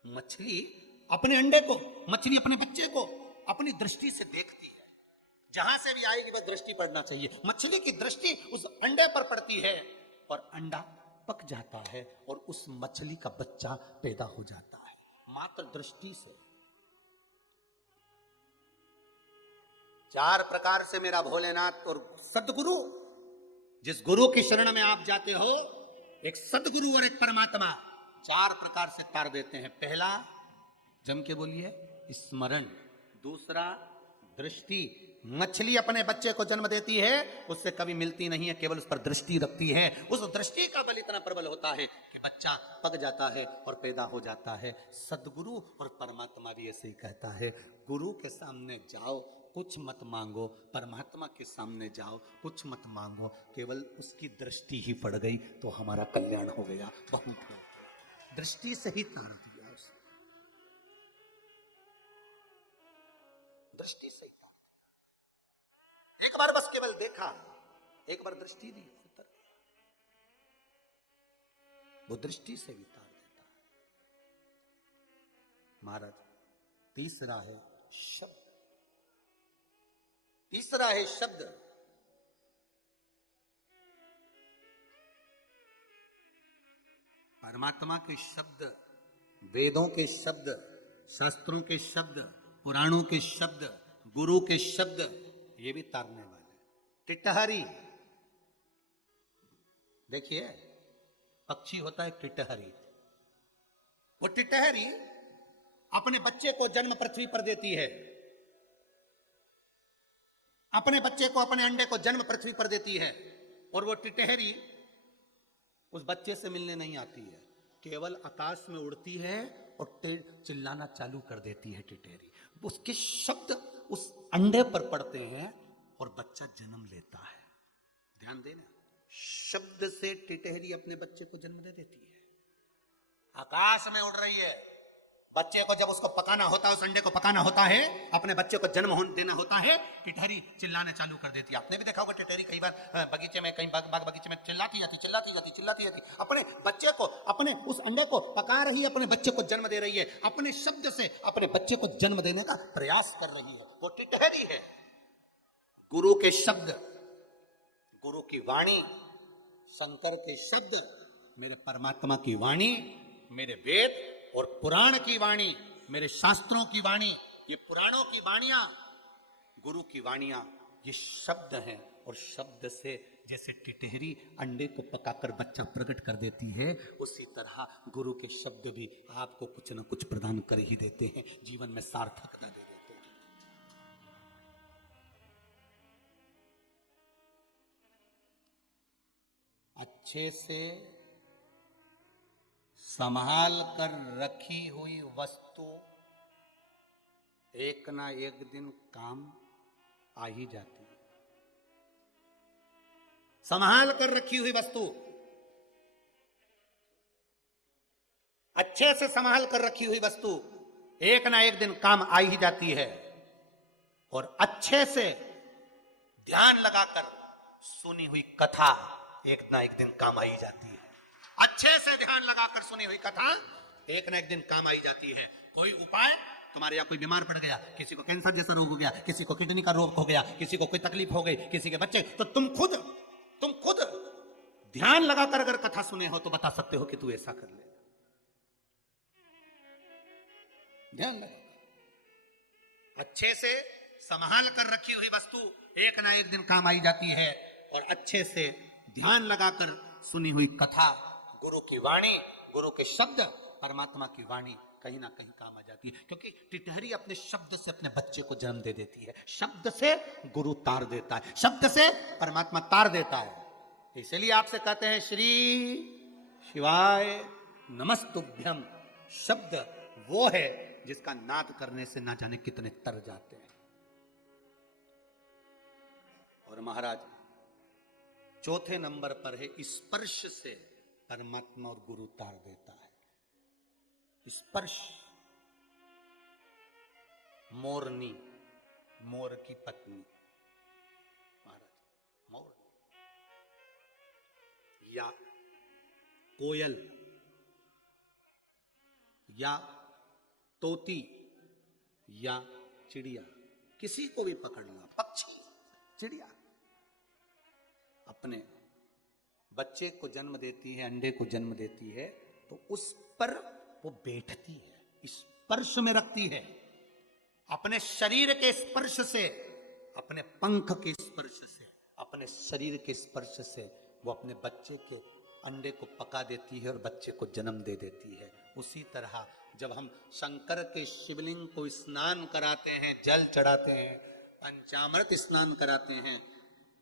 मछली अपने अंडे को, मछली अपने बच्चे को अपनी दृष्टि से देखती है। जहां से भी आएगी वह दृष्टि पड़ना चाहिए। मछली की दृष्टि उस अंडे पर पड़ती है और अंडा पक जाता है और उस मछली का बच्चा पैदा हो जाता है, मात्र दृष्टि से। 4 प्रकार से मेरा भोलेनाथ और सदगुरु, जिस गुरु की शरण में आप जाते हो, एक सदगुरु और एक परमात्मा, 4 प्रकार से तार देते हैं। पहला, जम के बोलिए, स्मरण। दूसरा, दृष्टि। मछली अपने बच्चे को जन्म देती है, उससे कभी मिलती नहीं है, केवल उस पर दृष्टि रखती है। उस दृष्टि का बल इतना प्रबल होता है कि बच्चा पक जाता है और पैदा हो जाता है। सदगुरु और परमात्मा भी ऐसे ही कहता है, गुरु के सामने जाओ, कुछ मत मांगो, परमात्मा के सामने जाओ, कुछ मत मांगो, केवल उसकी दृष्टि ही पड़ गई तो हमारा कल्याण हो गया। बहुत हो गया, दृष्टि से ही तार दिया उसने, दृष्टि से ही तार दिया। एक बार बस केवल देखा, एक बार दृष्टि दी, उतर गया। वो दृष्टि से भी तार देता है महाराज। तीसरा है शब्द। तीसरा है शब्द। परमात्मा के शब्द, वेदों के शब्द, शास्त्रों के शब्द, पुराणों के शब्द, गुरु के शब्द, ये भी तारने वाले। टिटहरी, देखिए पक्षी होता है टिटहरी, वो टिटहरी अपने बच्चे को जन्म पृथ्वी पर देती है, अपने बच्चे को, अपने अंडे को जन्म पृथ्वी पर देती है, और वो टिटहरी उस बच्चे से मिलने नहीं आती है, केवल आकाश में उड़ती है और चिल्लाना चालू कर देती है टिटहरी। उसके शब्द उस अंडे पर पड़ते हैं और बच्चा जन्म लेता है। ध्यान देना, शब्द से टिटहरी अपने बच्चे को जन्म दे देती है। आकाश में उड़ रही है, बच्चे को जब उसको पकाना होता है, उस अंडे को पकाना होता है, अपने बच्चे को जन्म देना होता है, टिटहरी चिल्लाना चालू कर देती है। आपने भी देखा होगा टिटहरी कई बार बगीचे में, कहीं बाग बगीचे में चिल्लाती जाती, अपने बच्चे को, अपने उस अंडे को पका रही है, अपने बच्चे को जन्म दे रही है, अपने शब्द से अपने बच्चे को जन्म देने का प्रयास कर रही है। वो टिटहरी है। गुरु के शब्द, गुरु की वाणी, शंकर के शब्द, मेरे परमात्मा की वाणी, मेरे वेद और पुराण की वाणी, मेरे शास्त्रों की वाणी, ये पुराणों की वाणियां, गुरु की वाणियां, ये शब्द हैं। और शब्द से जैसे टिटहरी अंडे को पकाकर बच्चा प्रकट कर देती है, उसी तरह गुरु के शब्द भी आपको कुछ न कुछ प्रदान कर ही देते हैं, जीवन में सार्थकता दे देते हैं। अच्छे से संभाल कर रखी हुई वस्तु एक ना एक दिन काम आ ही जाती है। संभाल कर रखी हुई वस्तु अच्छे से संभाल कर रखी हुई वस्तु एक ना एक दिन काम आ ही जाती है, और अच्छे से ध्यान लगाकर सुनी हुई कथा एक ना एक दिन काम आई जाती है। अच्छे से ध्यान लगाकर सुनी हुई कथा एक ना एक दिन काम आई जाती है। कोई उपाय, तुम्हारे यहाँ कोई बीमार पड़ गया, किसी को कैंसर जैसा रोग हो गया, किसी को किडनी का रोग हो गया, किसी को कोई तकलीफ हो गई, किसी के बच्चे, तो तुम खुद ध्यान लगाकर अगर कथा सुने हो तो बता सकते हो कि तू ऐसा कर ले। ध्यान लगा, अच्छे से संभाल कर रखी हुई वस्तु एक ना एक दिन काम आई जाती है, और अच्छे से ध्यान लगाकर सुनी हुई कथा, गुरु की वाणी, गुरु के शब्द, परमात्मा की वाणी कहीं ना कहीं काम आ जाती है। क्योंकि टिटहरी अपने शब्द से अपने बच्चे को जन्म दे देती है, शब्द से गुरु तार देता है, शब्द से परमात्मा तार देता है। इसलिए आपसे कहते हैं श्री शिवाय नमस्तुभ्यम। शब्द वो है जिसका नाद करने से ना जाने कितने तर जाते हैं। और महाराज चौथे नंबर पर है स्पर्श से परमात्मा और गुरु तार देता है। स्पर्श, मोरनी, मोर की पत्नी महाराज, मोर या कोयल या तोती या चिड़िया, किसी को भी पकड़ना, पक्षी, चिड़िया अपने बच्चे को जन्म देती है, अंडे को जन्म देती है, तो उस पर वो बैठती है, स्पर्श में रखती है। अपने शरीर के स्पर्श से, अपने पंख के स्पर्श से, अपने शरीर के स्पर्श से वो अपने बच्चे के अंडे को पका देती है और बच्चे को जन्म दे देती है। उसी तरह जब हम शंकर के शिवलिंग को स्नान कराते हैं, जल चढ़ाते हैं, पंचामृत स्नान कराते हैं,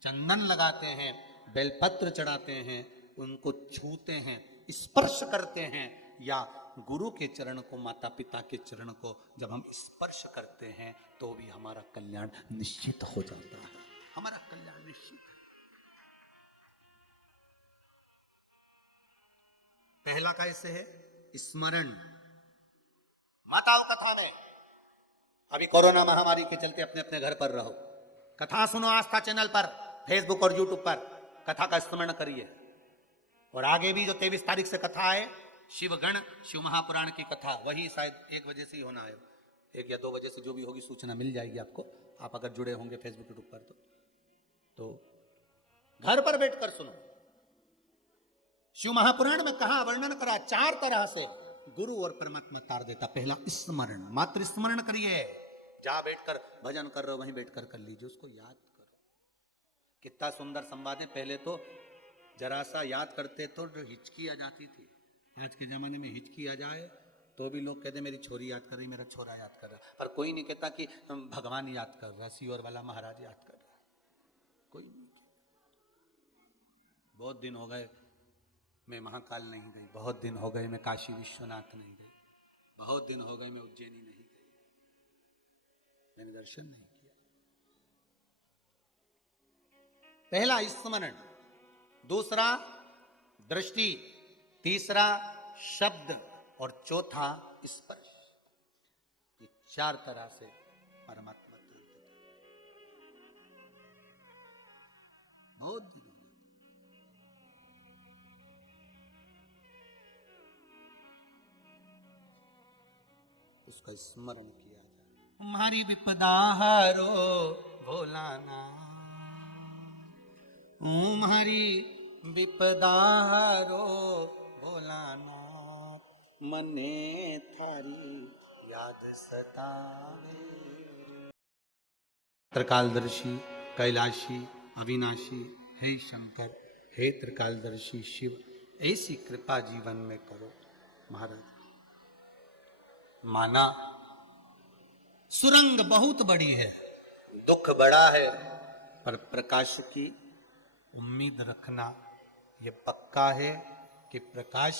चंदन लगाते हैं, बेलपत्र चढ़ाते हैं, उनको छूते हैं, स्पर्श करते हैं, या गुरु के चरण को, माता पिता के चरण को जब हम स्पर्श करते हैं तो भी हमारा कल्याण निश्चित हो जाता है, हमारा कल्याण निश्चित है। पहला कैसे है? स्मरण। मत आओ कथा में, अभी कोरोना महामारी के चलते अपने अपने घर पर रहो, कथा सुनो आस्था चैनल पर, फेसबुक और यूट्यूब पर कथा का स्मरण करिए। और आगे भी जो 23 तारीख से कथा है, शिवगण शिव महापुराण की कथा, वही शायद 1 बजे से ही होना है, 1 या 2 बजे से जो भी होगी सूचना मिल जाएगी आपको, आप अगर जुड़े होंगे फेसबुक यूट्यूब पर तो घर पर बैठकर सुनो। शिव महापुराण में कहा, वर्णन करा 4 तरह से गुरु और परमात्मा तार देता। पहला स्मरण, मात्र स्मरण करिए, जहां बैठकर भजन कर रहे हो वहीं बैठकर कर लीजिए, उसको याद करो। कितना सुंदर संवाद है। पहले तो जरा सा याद करते तो हिचकी आ जाती थी, आज के जमाने में हिचकी आ जाए तो भी लोग कहते मेरी छोरी याद कर रही, मेरा छोरा याद कर रहा, पर कोई नहीं कहता कि भगवान याद कर रहा, सीवर वाला महाराज याद कर रहा, कोई नहीं। बहुत दिन हो गए मैं महाकाल नहीं गई, बहुत दिन हो गए मैं काशी विश्वनाथ नहीं गई, बहुत दिन हो गए मैं उज्जैनी नहीं गई, मैंने दर्शन नहीं किया। पहला स्मरण, दूसरा दृष्टि, तीसरा शब्द और चौथा स्पर्श। ये 4 तरह से परमात्मा बहुत दिन हो गए। उसका स्मरण किया जाए। हमारी विपदा हरो भोलाना, हमारी विपदा हरो भोलाना, मने थारी याद सतावे। त्रिकालदर्शी, कैलाशी, अविनाशी, हे शंकर, हे त्रिकालदर्शी शिव, ऐसी कृपा जीवन में करो। महाराज माना सुरंग बहुत बड़ी है, दुख बड़ा है, पर प्रकाश की उम्मीद रखना यह पक्का है कि प्रकाश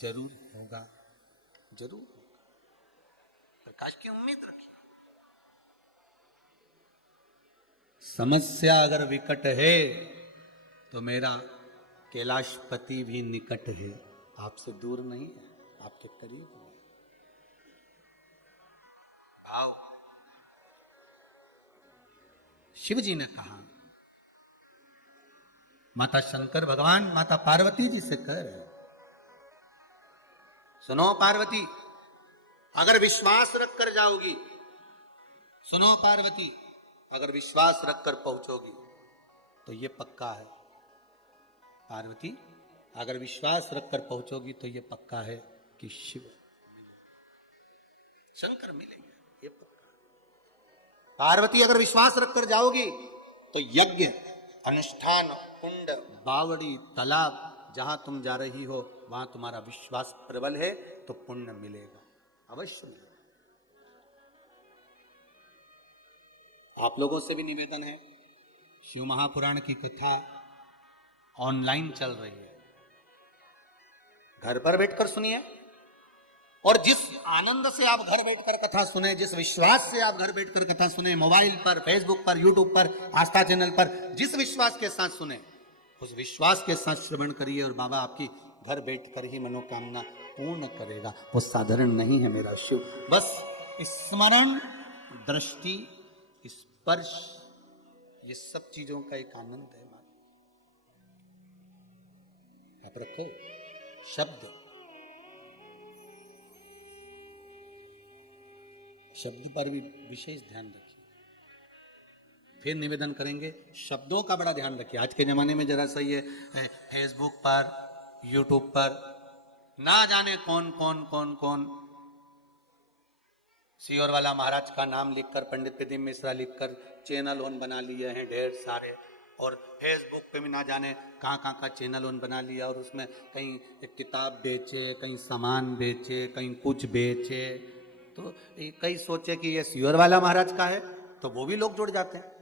जरूर होगा, जरूर होगा। प्रकाश की उम्मीद रखिए। समस्या अगर विकट है तो मेरा कैलाशपति भी निकट है, आपसे दूर नहीं है, आपके करीब हूं। भाव शिव जी ने कहा, माता शंकर भगवान माता पार्वती जी से कह रहे, सुनो पार्वती, अगर विश्वास रख कर जाओगी, सुनो पार्वती, अगर विश्वास रख कर पहुंचोगी तो ये पक्का है। पार्वती, अगर विश्वास रख कर पहुंचोगी तो ये पक्का है कि शिव शंकर मिलेंगे, ये पक्का। पार्वती, अगर विश्वास रख कर जाओगी तो यज्ञ, अनुष्ठान, कुंड, बावड़ी, तालाब, जहां तुम जा रही हो वहां तुम्हारा विश्वास प्रबल है तो पुण्य मिलेगा, अवश्य मिलेगा। आप लोगों से भी निवेदन है, शिव महापुराण की कथा ऑनलाइन चल रही है, घर पर बैठकर सुनिए। और जिस आनंद से आप घर बैठकर कथा सुने, जिस विश्वास से आप घर बैठकर कथा सुने, मोबाइल पर, फेसबुक पर, यूट्यूब पर, आस्था चैनल पर, जिस विश्वास के साथ सुने उस विश्वास के साथ श्रवण करिए और बाबा आपकी घर बैठकर ही मनोकामना पूर्ण करेगा। वो साधारण नहीं है मेरा शिव, बस स्मरण, दृष्टि, स्पर्श, ये सब चीजों का एक आनंद है। आप रखो शब्द, शब्द पर भी विशेष ध्यान रखिए। फिर निवेदन करेंगे, शब्दों का बड़ा ध्यान रखिए। आज के जमाने में जरा सा ये फेसबुक पर, यूट्यूब पर ना जाने कौन कौन कौन कौन सियोर वाला महाराज का नाम लिखकर, पंडित प्रदीप मिश्रा लिखकर चैनल ऑन बना लिए हैं ढेर सारे, और फेसबुक पे भी ना जाने कहाँ कहाँ का चैनल ऑन बना लिया, और उसमें कहीं एक किताब बेचे, कहीं सामान बेचे, कहीं कुछ बेचे। तो कई सोचे कि ये सियोर वाला महाराज का है तो वो भी लोग जुड़ जाते हैं।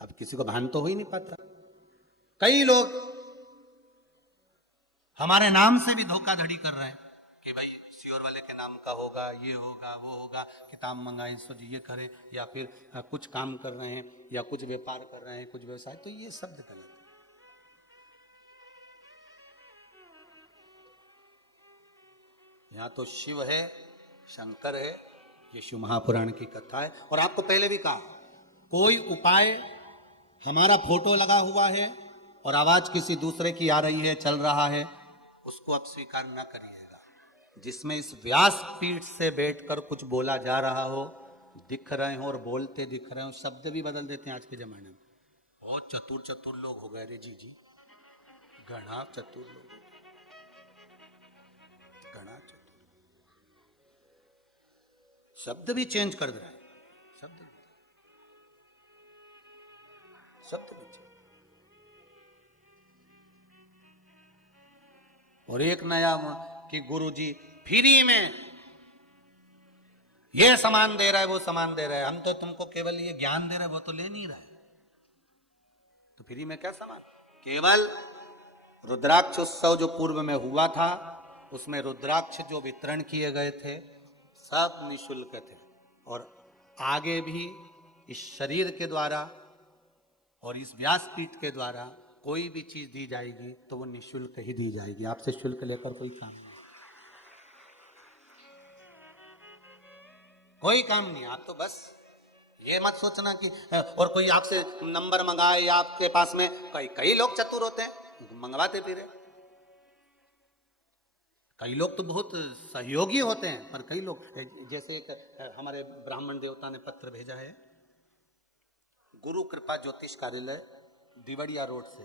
अब किसी को भान तो हो ही नहीं पाता। कई लोग हमारे नाम से भी धोखाधड़ी कर रहे हैं कि भाई सियोर वाले के नाम का होगा, ये होगा, वो होगा, किताब मंगाए सो ये करें, या फिर कुछ काम कर रहे हैं, या कुछ व्यापार कर रहे हैं, कुछ व्यवसाय। तो ये शब्द गलत है। यहां तो शिव है, शंकर है, ये शिव महापुराण की कथा है। और आपको पहले भी कहा, कोई उपाय, हमारा फोटो लगा हुआ है और आवाज किसी दूसरे की आ रही है, चल रहा है, उसको आप स्वीकार न करिएगा। जिसमें इस व्यास पीठ से बैठकर कुछ बोला जा रहा हो, दिख रहे हो और बोलते दिख रहे हो, शब्द भी बदल देते हैं आज के जमाने में। बहुत चतुर चतुर लोग हो गए रे जी, घना चतुर लोग, घना चतुर, शब्द भी चेंज कर दे रहे हैं, शब्द भी चेंज। और एक नया कि गुरुजी फ्री में ये सामान दे रहा है, वो सामान दे रहा है, हम तो तुमको केवल ये ज्ञान दे रहे हैं, वो तो ले नहीं रहा है, तो फ्री में क्या सामान। केवल रुद्राक्ष उत्सव जो पूर्व में हुआ था, उसमें रुद्राक्ष जो वितरण किए गए थे सब निशुल्क थे। और आगे भी इस शरीर के द्वारा और इस व्यासपीठ के द्वारा कोई भी चीज दी जाएगी तो वो निशुल्क ही दी जाएगी। आपसे शुल्क लेकर कोई काम नहीं, कोई काम नहीं। आप तो बस ये मत सोचना कि और कोई आपसे नंबर मंगाए, या आपके पास में कई लोग चतुर होते हैं, मंगवाते फिरे। कई लोग तो बहुत सहयोगी होते हैं, पर कई लोग, जैसे एक हमारे ब्राह्मण देवता ने पत्र भेजा है, गुरु कृपा ज्योतिष कार्यालय दिवड़िया रोड से,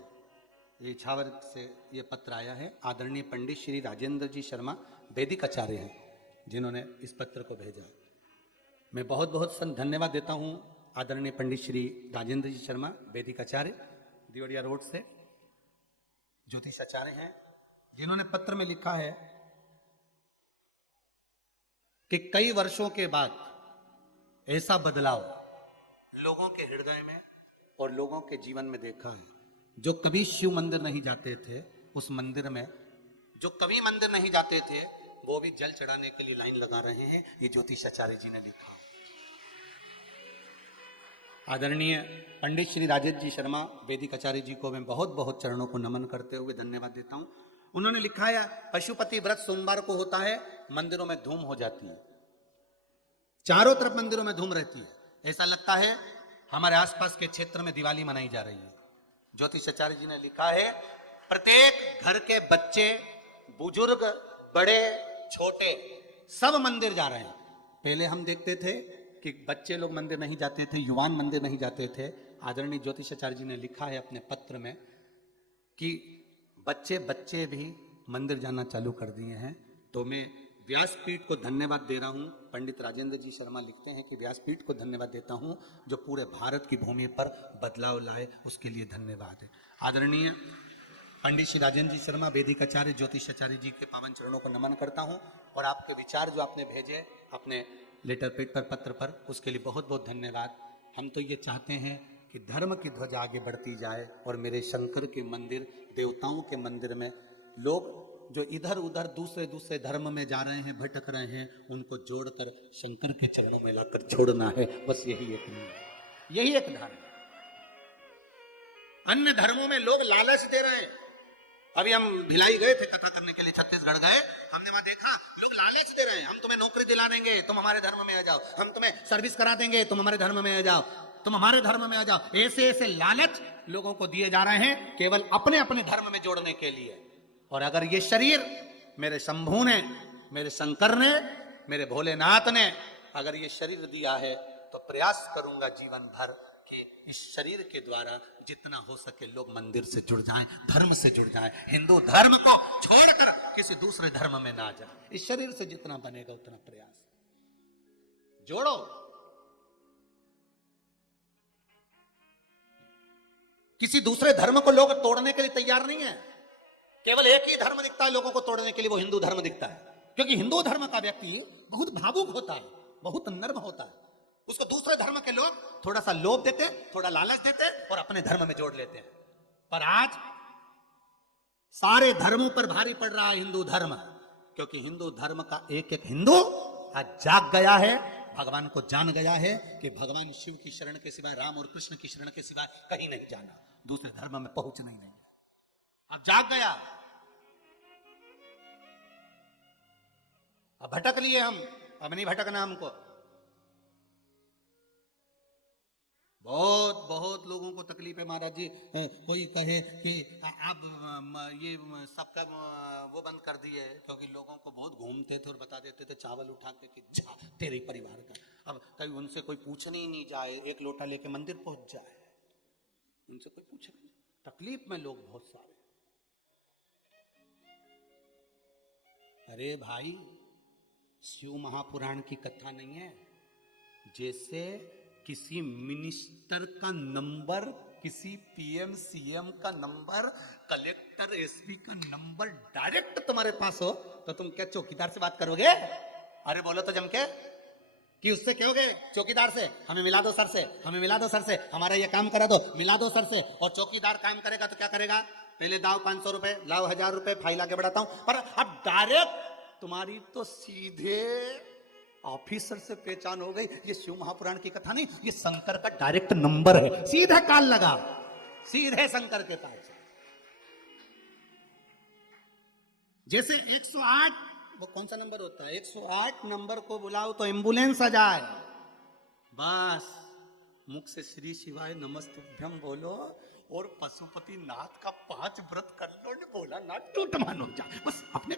ये इछावर से ये पत्र आया है। आदरणीय पंडित श्री राजेंद्र जी शर्मा वैदिक आचार्य हैं जिन्होंने इस पत्र को भेजा। मैं बहुत बहुत धन्यवाद देता हूं आदरणीय पंडित श्री राजेंद्र जी शर्मा वैदिक आचार्य, दिवड़िया रोड से ज्योतिष आचार्य हैं, जिन्होंने पत्र में लिखा है कि कई वर्षों के बाद ऐसा बदलाव लोगों के हृदय में और लोगों के जीवन में देखा है। जो कभी शिव मंदिर नहीं जाते थे, उस मंदिर में जो कभी मंदिर नहीं जाते थे, वो भी जल चढ़ाने के लिए लाइन लगा रहे हैं। ये ज्योतिष आचार्य जी ने लिखा। आदरणीय पंडित श्री राजेश जी शर्मा वैदिक आचार्य जी को मैं बहुत बहुत चरणों को नमन करते हुए धन्यवाद देता हूं। उन्होंने लिखा है पशुपति व्रत सोमवार को होता है, मंदिरों में धूम हो जाती है, चारों तरफ मंदिरों में धूम रहती है, ऐसा लगता है हमारे आसपास के क्षेत्र में दिवाली मनाई जा रही है। ज्योतिषाचार्य जी ने लिखा है प्रत्येक घर के बच्चे, बुजुर्ग, बड़े छोटे सब मंदिर जा रहे हैं। पहले हम देखते थे कि बच्चे लोग मंदिर नहीं जाते थे, युवान मंदिर नहीं जाते थे। आदरणीय ज्योतिषाचार्य जी ने लिखा है अपने पत्र में कि बच्चे भी मंदिर जाना चालू कर दिए हैं। तो मैं व्यासपीठ को धन्यवाद दे रहा हूं। पंडित राजेंद्र जी शर्मा लिखते हैं कि व्यासपीठ को धन्यवाद देता हूं जो पूरे भारत की भूमि पर बदलाव लाए, उसके लिए धन्यवाद है। आदरणीय पंडित श्री राजेंद्र जी शर्मा वेदिकाचार्य ज्योतिषाचार्य जी के पावन चरणों को नमन करता हूं और आपके विचार जो आपने भेजे अपने लेटर पेड पर, पत्र पर, उसके लिए बहुत बहुत धन्यवाद। हम तो ये चाहते हैं कि धर्म की ध्वजा आगे बढ़ती जाए और मेरे शंकर के मंदिर, देवताओं के मंदिर में लोग जो इधर उधर दूसरे धर्म में जा रहे हैं, भटक रहे हैं, उनको जोड़कर शंकर के चरणों में लाकर छोड़ना है। बस यही एक नियम है, यही एक धर्म है। अन्य धर्मों में लोग लालच दे रहे हैं। अभी हम भिलाई गए थे कथा करने के लिए, छत्तीसगढ़ गए, हमने वहां देखा लोग लालच दे रहे हैं, हम तुम्हें नौकरी दिला देंगे, तुम हमारे धर्म में आ जाओ, हम तुम्हें सर्विस करा देंगे, तुम हमारे धर्म में आ जाओ, तुम हमारे धर्म में आ जाओ। ऐसे ऐसे लालच लोगों को दिए जा रहे हैं केवल अपने अपने धर्म में जोड़ने के लिए। और अगर ये शरीर मेरे शंभू ने, मेरे शंकर ने, मेरे भोलेनाथ ने अगर ये शरीर दिया है तो प्रयास करूंगा जीवन भर कि इस शरीर के द्वारा जितना हो सके लोग मंदिर से जुड़ जाएं, धर्म से जुड़ जाएं, हिंदू धर्म को छोड़कर किसी दूसरे धर्म में ना जाए। इस शरीर से जितना बनेगा उतना प्रयास जोड़ो। किसी दूसरे धर्म को लोग तोड़ने के लिए तैयार नहीं है। केवल एक ही धर्म दिखता है लोगों को तोड़ने के लिए, वो हिंदू धर्म दिखता है। क्योंकि हिंदू धर्म का व्यक्ति बहुत भावुक होता है, बहुत नर्म होता है। उसको दूसरे धर्म के लोग थोड़ा सा लोभ देते, थोड़ा लालच देते और अपने धर्म में जोड़ लेते हैं। पर आज सारे धर्मों पर भारी पड़ रहा है हिंदू धर्म, क्योंकि हिंदू धर्म का एक एक हिंदू आज जाग गया है, भगवान को जान गया है कि भगवान शिव की शरण के सिवाय, राम और कृष्ण की शरण के सिवाय कहीं नहीं जाना, दूसरे धर्म में पहुंचना ही नहीं। अब जाग गया, अब भटक लिए हम, अब नहीं भटकना हमको। बहुत बहुत लोगों को तकलीफ है महाराज जी। कोई कहे कि आप ये सबका वो बंद कर दिए, क्योंकि लोगों को बहुत घूमते थे और बता देते थे चावल उठा के कि जा तेरे परिवार का। अब कभी उनसे कोई पूछने ही नहीं जाए, एक लोटा लेके मंदिर पहुंच जाए, उनसे कोई पूछे नहीं। तकलीफ में लोग बहुत सारे। अरे भाई, शिव महापुराण की कथा नहीं है। जैसे किसी मिनिस्टर का नंबर, किसी पीएम सीएम का नंबर, कलेक्टर एसपी का नंबर डायरेक्ट तुम्हारे पास हो तो तुम क्या चौकीदार से बात करोगे? अरे बोलो तो जम के, कि उससे कहोगे चौकीदार से हमें मिला दो सर से, हमें मिला दो सर से, हमारा ये काम करा दो, मिला दो सर से। और चौकीदार काम करेगा तो क्या करेगा? पहले दाव 500 रुपए, लाओ 1000 रुपए, फाइल आगे बढ़ाता हूं। पर अब डायरेक्ट तुम्हारी तो सीधे ऑफिसर से पहचान हो गई। ये शिव महापुराण की कथा नहीं, ये शंकर का डायरेक्ट नंबर है। सीधे काल लगा, सीधे शंकर के पास। जैसे 108, वो कौन सा नंबर होता है? 108 नंबर को बुलाओ तो एम्बुलेंस आ जाए। बस मुख से श्री शिवाय नमस्तुभ्यम बोलो और पशुपति नाथ का 5 व्रत कर लो, बोला ना टूट मानो जाए। बस अपने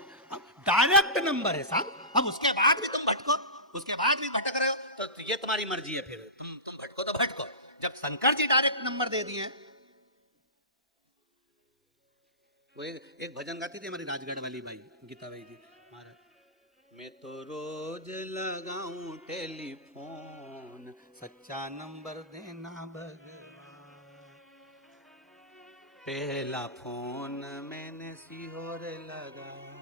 डायरेक्ट नंबर है साहब। अब उसके बाद भी तुम भटको, उसके बाद भी भटक रहे हो तो ये तुम्हारी मर्जी है। फिर तुम भटको तो भटको। जब शंकर जी डायरेक्ट नंबर दे दिए। वो एक भजन गाती थी हमारी राजगढ़ वाली भाई गीता भाई जी महाराज, मैं तो रोज लगाऊं टेलीफोन, सच्चा नंबर देना भगवान, पहला फोन मैंने सीहोर लगाया,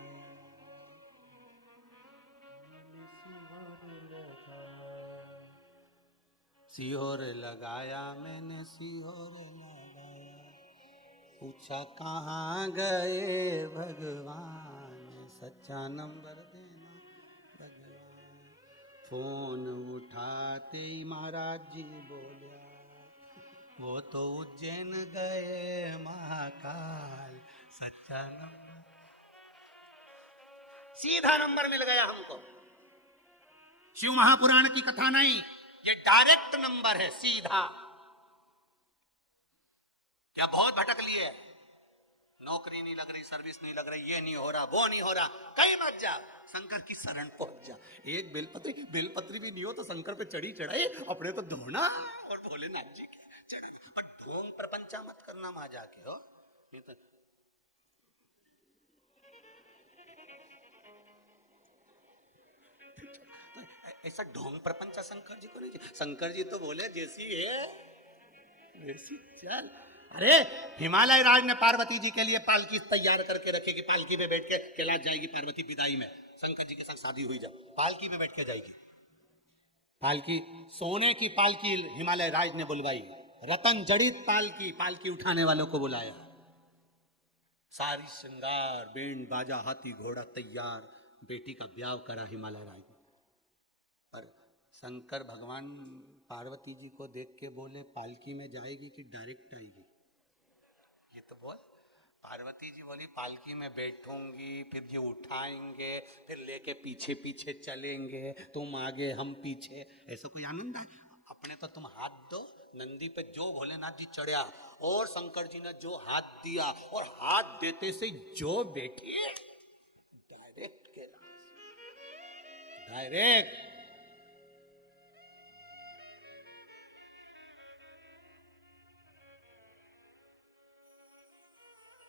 सीहोर लगाया मैंने, सीहोर लगाया, पूछा कहाँ गए भगवान, सच्चा नंबर देना भगवान। फोन उठाते ही महाराज जी बोलिया, वो तो उज्जैन गए महाकाल, सच्चा नंबर। सीधा नंबर मिल गया हमको। शिव महापुराण की कथा नहीं, ये डायरेक्ट नंबर है, सीधा। क्या बहुत भटक लिए, नौकरी नहीं लग रही, सर्विस नहीं लग रही, ये नहीं हो रहा, वो नहीं हो रहा, कहीं मत जा, शंकर की शरण पहुंच जा। एक बेलपत्री भी नहीं हो तो शंकर पे चढ़ी चढ़ाई अपने तो धोना और भोलेनाथ जी की चढ़ाई, पर ढोंग प्रपंचा मत करना वहां जाके हो, नहीं तो ऐसा ढोंग प्रपंचा शंकर जी को नहीं। शंकर जी तो बोले जैसी है वैसी चल। अरे हिमालय राज ने पार्वती जी के लिए पालकी तैयार करके रखे कि पालकी में बैठ के कैलाश जाएगी पार्वती विदाई में, शंकर जी के साथ शादी हुई जब पालकी में बैठ के जाएगी। पालकी सोने की पालकी हिमालय राज ने बुलवाई, रतन जड़ित पालकी, पालकी उठाने वालों को बुलाया, सारी श्रृंगार बैंड बाजा हाथी घोड़ा तैयार, बेटी का ब्याह करा हिमालय राज ने। पर शंकर भगवान पार्वती जी को देख के बोले पालकी में जाएगी कि डायरेक्ट आएगी, ये तो बोल। पार्वती जी बोली पालकी में बैठूंगी, फिर ये उठाएंगे, फिर लेके पीछे पीछे चलेंगे, तुम आगे हम पीछे, ऐसा कोई आनंद है? अपने तो तुम हाथ दो, नंदी पे जो भोलेनाथ जी चढ़ा और शंकर जी ने जो हाथ दिया और हाथ देते से जो बैठी डायरेक्ट कैलाश, डायरेक्ट।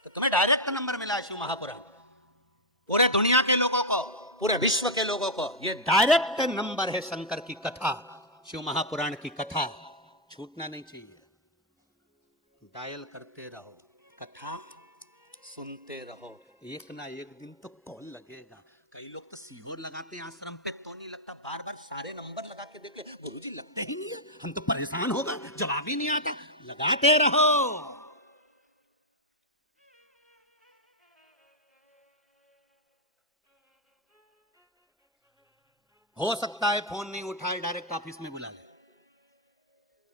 तो तुम्हें डायरेक्ट नंबर मिला शिव महापुराण, पूरे दुनिया के लोगों को, पूरे विश्व के लोगों को ये डायरेक्ट नंबर है। शंकर की कथा, शिव महापुराण की कथा छूटना नहीं चाहिए, डायल करते रहो, कथा सुनते रहो, एक ना एक दिन तो कॉल लगेगा। कई लोग तो सीहोर लगाते हैं आश्रम पे, तो नहीं लगता, बार बार सारे नंबर लगा के देखे, गुरुजी लगते ही नहीं है, हम तो परेशान होगा, जवाब ही नहीं आता। लगाते रहो। हो सकता है फोन नहीं उठाए, डायरेक्ट ऑफिस में बुला ले,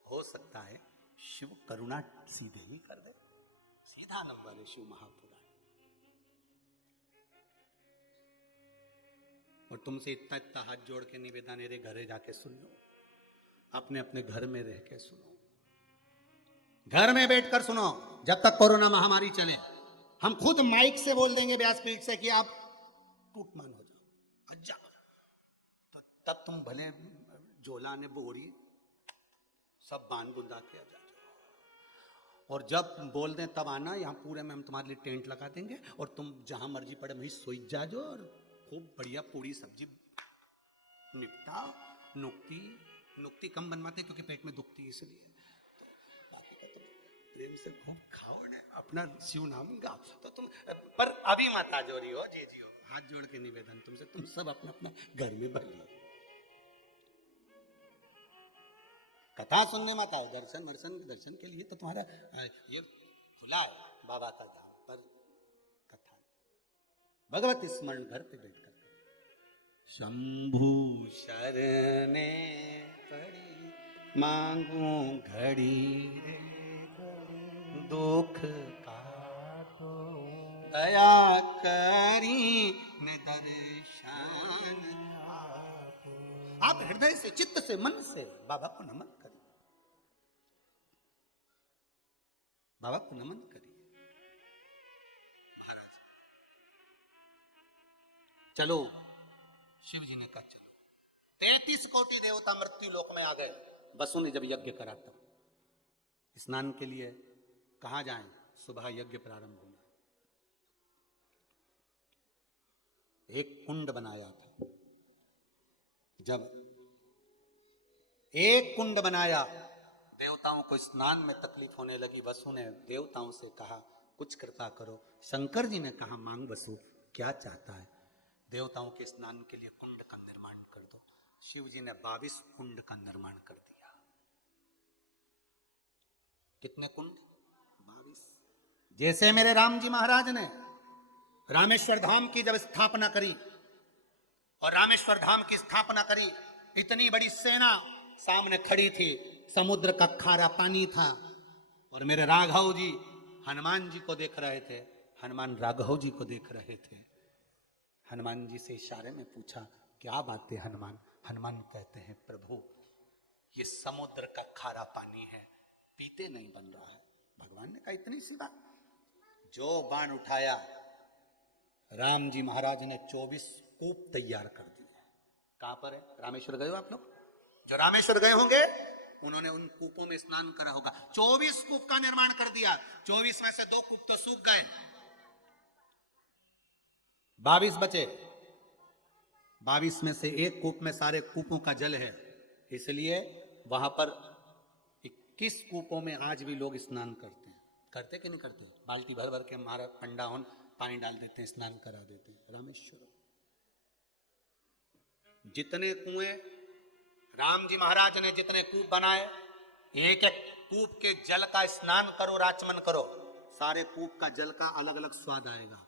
हो सकता है शिव करुणा सीधे ही कर दे, सीधा नंबर है शिव महापुराण। और तुमसे इतना इतना हाथ जोड़ के निवेदन, मेरे घरे जाके सुन लो, अपने अपने घर में रह के सुनो, घर में बैठकर सुनो, जब तक कोरोना महामारी चले। हम खुद माइक से बोल देंगे व्यासपीठ से कि आप टूटमान हो जाओ, अच्छा, तो तब तुम भले झोला ने बोरी सब बांध बुंदा के आ जाओ, और जब बोल दें तब आना, यहाँ पूरे में हम तुम्हारे लिए टेंट लगा देंगे और तुम जहां मर्जी पड़े वहीं सोई जाओ और खूब बढ़िया पूरी सब्जी निपटा। नुक्ति कम बनवाते क्योंकि पेट में दुखती है, इसलिए बाकी का तो प्रेम से खूब खाओ ना, अपना शिव नाम गाओ। तो तुम पर अभी माता जोड़ी हो, जी जी हो, हाथ जोड़ के निवेदन तुमसे, तुम सब अपना अपना घर में भर लो, कथा सुनने मत आओ, दर्शन के लिए तो तुम्हारा ये खुला है बाबा का धाम, पर कथा भगवत स्मरण घर पे बैठ कर। शंभु शरणे पड़ी मांगू घड़ी रे दुख काटो, दया करी में दर्शन। आप हृदय से, चित्त से, मन से बाबा को नमन करिए, बाबा को नमन करिए। महाराज चलो, शिव जी ने कहा चलो। 33 कोटि देवता मृत्यु लोक में आ गए। वसु ने जब यज्ञ करा तब स्नान के लिए कहां जाएं? सुबह यज्ञ प्रारंभ हुआ, एक कुंड बनाया था। जब एक कुंड बनाया, देवताओं को स्नान में तकलीफ होने लगी। वसु ने देवताओं से कहा कुछ कृपा करो। शंकर जी ने कहा मांग वसु, क्या चाहता है? देवताओं के स्नान के लिए कुंड का निर्माण कर दो। शिव जी ने 22 कुंड का निर्माण कर दिया। कितने कुंड? 22। जैसे मेरे राम जी महाराज ने रामेश्वर धाम की जब स्थापना करी, और रामेश्वर धाम की स्थापना करी, इतनी बड़ी सेना सामने खड़ी थी, समुद्र का खारा पानी था, और मेरे राघव जी हनुमान जी को देख रहे थे, हनुमान राघव जी को देख रहे थे। हनुमान जी से इशारे में पूछा, क्या बात है हनुमान? हनुमान कहते हैं, प्रभु ये समुद्र का खारा पानी है, पीते नहीं बन रहा है। भगवान ने कहा, इतनी सी बात? जो बाण उठाया, राम जी महाराज ने 24 कूप तैयार कर दिए। कहां पर है? रामेश्वर गए हो आप लोग? जो रामेश्वर गए होंगे उन्होंने उन कूपों में स्नान करा होगा। 24 कूप का निर्माण कर दिया। 24 में से 2 कूप तो सूख गए, 22 बचे। 22 में से 1 कूप में सारे कूपों का जल है, इसलिए वहां पर 21 कूपों में आज भी लोग स्नान करते हैं। करते कि नहीं करते? बाल्टी भर भर के महाराज पंडा होन पानी डाल देते हैं, स्नान करा देते हैं। रामेश्वर जितने कुएं राम जी महाराज ने जितने कूप बनाए, एक एक कूप के जल का स्नान करो, राचमन करो, सारे कूप का जल का अलग अलग स्वाद आएगा।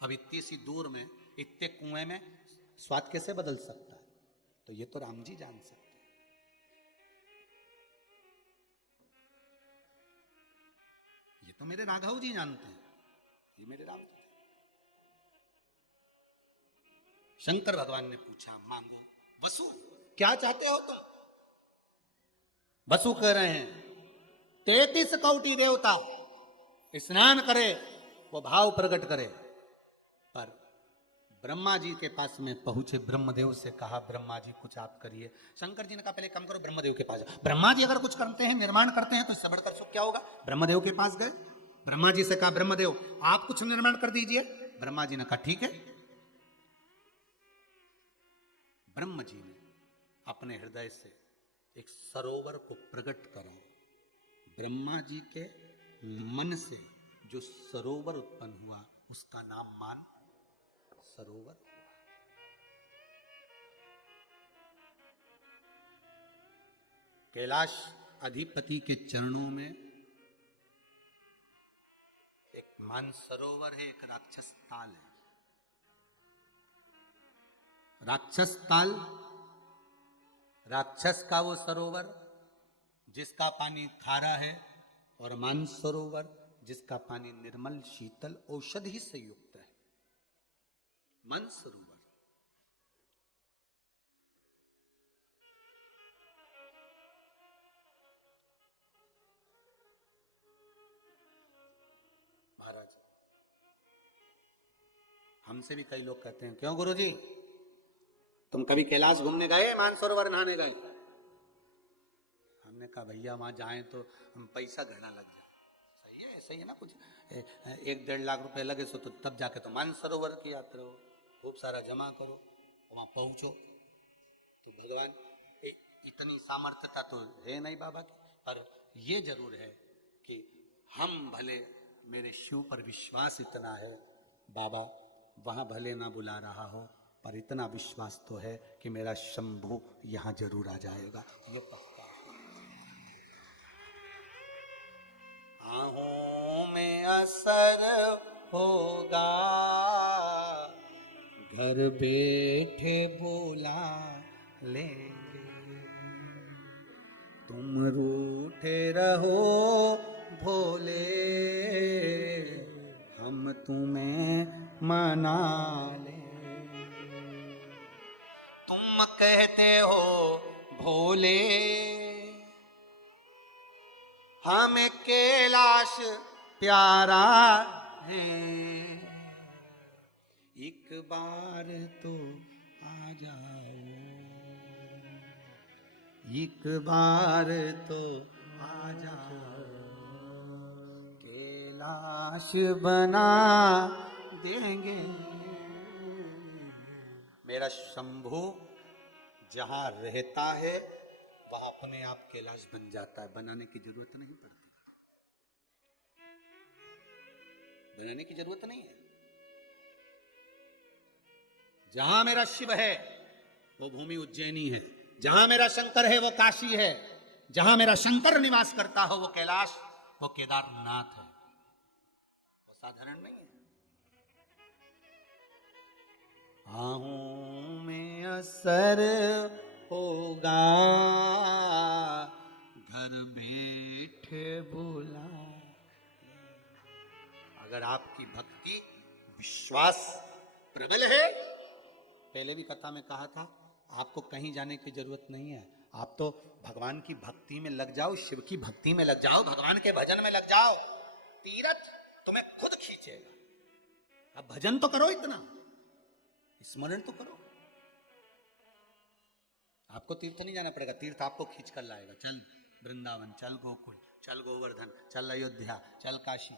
अब इतनी सी दूर में इतने कुएं में स्वाद कैसे बदल सकता है? तो ये तो राम जी जान सकते हैं। ये तो मेरे राघव जी जानते हैं, ये मेरे राम जी। शंकर भगवान ने पूछा, मांगो। वसु क्या चाहते हो तुम? वसु कह रहे हैं, 33 कौटी देवता स्नान करे, वो भाव प्रकट करे। पर ब्रह्मा जी के पास में पहुंचे, ब्रह्मदेव से कहा, ब्रह्मा जी कुछ आप करिए। शंकर जी ने कहा, पहले कम करो, ब्रह्मदेव के पास जाओ। ब्रह्मा जी अगर कुछ करते हैं, निर्माण करते हैं, तो इससे बढ़कर सुख क्या होगा? ब्रह्मदेव के पास गए, ब्रह्मा जी से कहा, ब्रह्मदेव आप कुछ निर्माण कर दीजिए। ब्रह्मा जी ने कहा, ठीक है। ब्रह्म जी ने अपने हृदय से एक सरोवर को प्रकट करा। ब्रह्मा जी के मन से जो सरोवर उत्पन्न हुआ, उसका नाम मान सरोवर। कैलाश अधिपति के चरणों में एक मानसरोवर है, एक राक्षस ताल है। राक्षस ताल, राक्षस का वो सरोवर जिसका पानी खारा है, और मानसरोवर जिसका पानी निर्मल शीतल औषधि से युक्त है, मानसरोवर। महाराज, हमसे भी कई लोग कहते हैं, क्यों गुरुजी तुम कभी कैलाश घूमने गए, मानसरोवर नहाने गए? हमने कहा, भैया वहां जाएं तो हम पैसा गहना लग जाए। सही है, सही है ना? कुछ 1-1.5 लाख रुपए लगे सो तो तब जाके तो मानसरोवर की यात्रा हो, खूब सारा जमा करो, वहां पहुंचो। तो भगवान इतनी सामर्थ्यता तो है नहीं बाबा की, पर यह जरूर है कि हम भले, मेरे शिव पर विश्वास इतना है, बाबा वहां भले ना बुला रहा हो, पर इतना विश्वास तो है कि मेरा शंभू यहां जरूर आ जाएगा। ये पक्का। आहों में असर होगा, घर बैठे बोला लेंगे, तुम रूठे रहो भोले, हम तुम्हें मना ले। तुम कहते हो भोले, हमें कैलाश प्यारा है, एक बार तो आ जाओ, एक बार तो आ जाओ, कैलाश बना देंगे। मेरा शंभू जहां रहता है वहां अपने आप कैलाश बन जाता है, बनाने की जरूरत नहीं पड़ती, बनाने की जरूरत नहीं है। जहां मेरा शिव है वो भूमि उज्जैनी है, जहां मेरा शंकर है वो काशी है, जहां मेरा शंकर निवास करता हो वो कैलाश, वो केदारनाथ है, वो साधारण नहीं है। आहों में असर होगा, घर बैठे बुला। अगर आपकी भक्ति विश्वास प्रबल है। पहले भी कथा में कहा था, आपको कहीं जाने की जरूरत नहीं है, आप तो भगवान की भक्ति में लग जाओ, शिव की भक्ति में लग जाओ, भगवान के भजन में लग जाओ, तीरथ तुम्हें खुद खींचेगा। अब भजन तो करो, इतना स्मरण तो करो। आपको तीर्थ नहीं जाना पड़ेगा, तीर्थ आपको खींच कर लाएगा। चल वृंदावन, चल गोकुल, चल गोवर्धन, चल अयोध्या, चल काशी,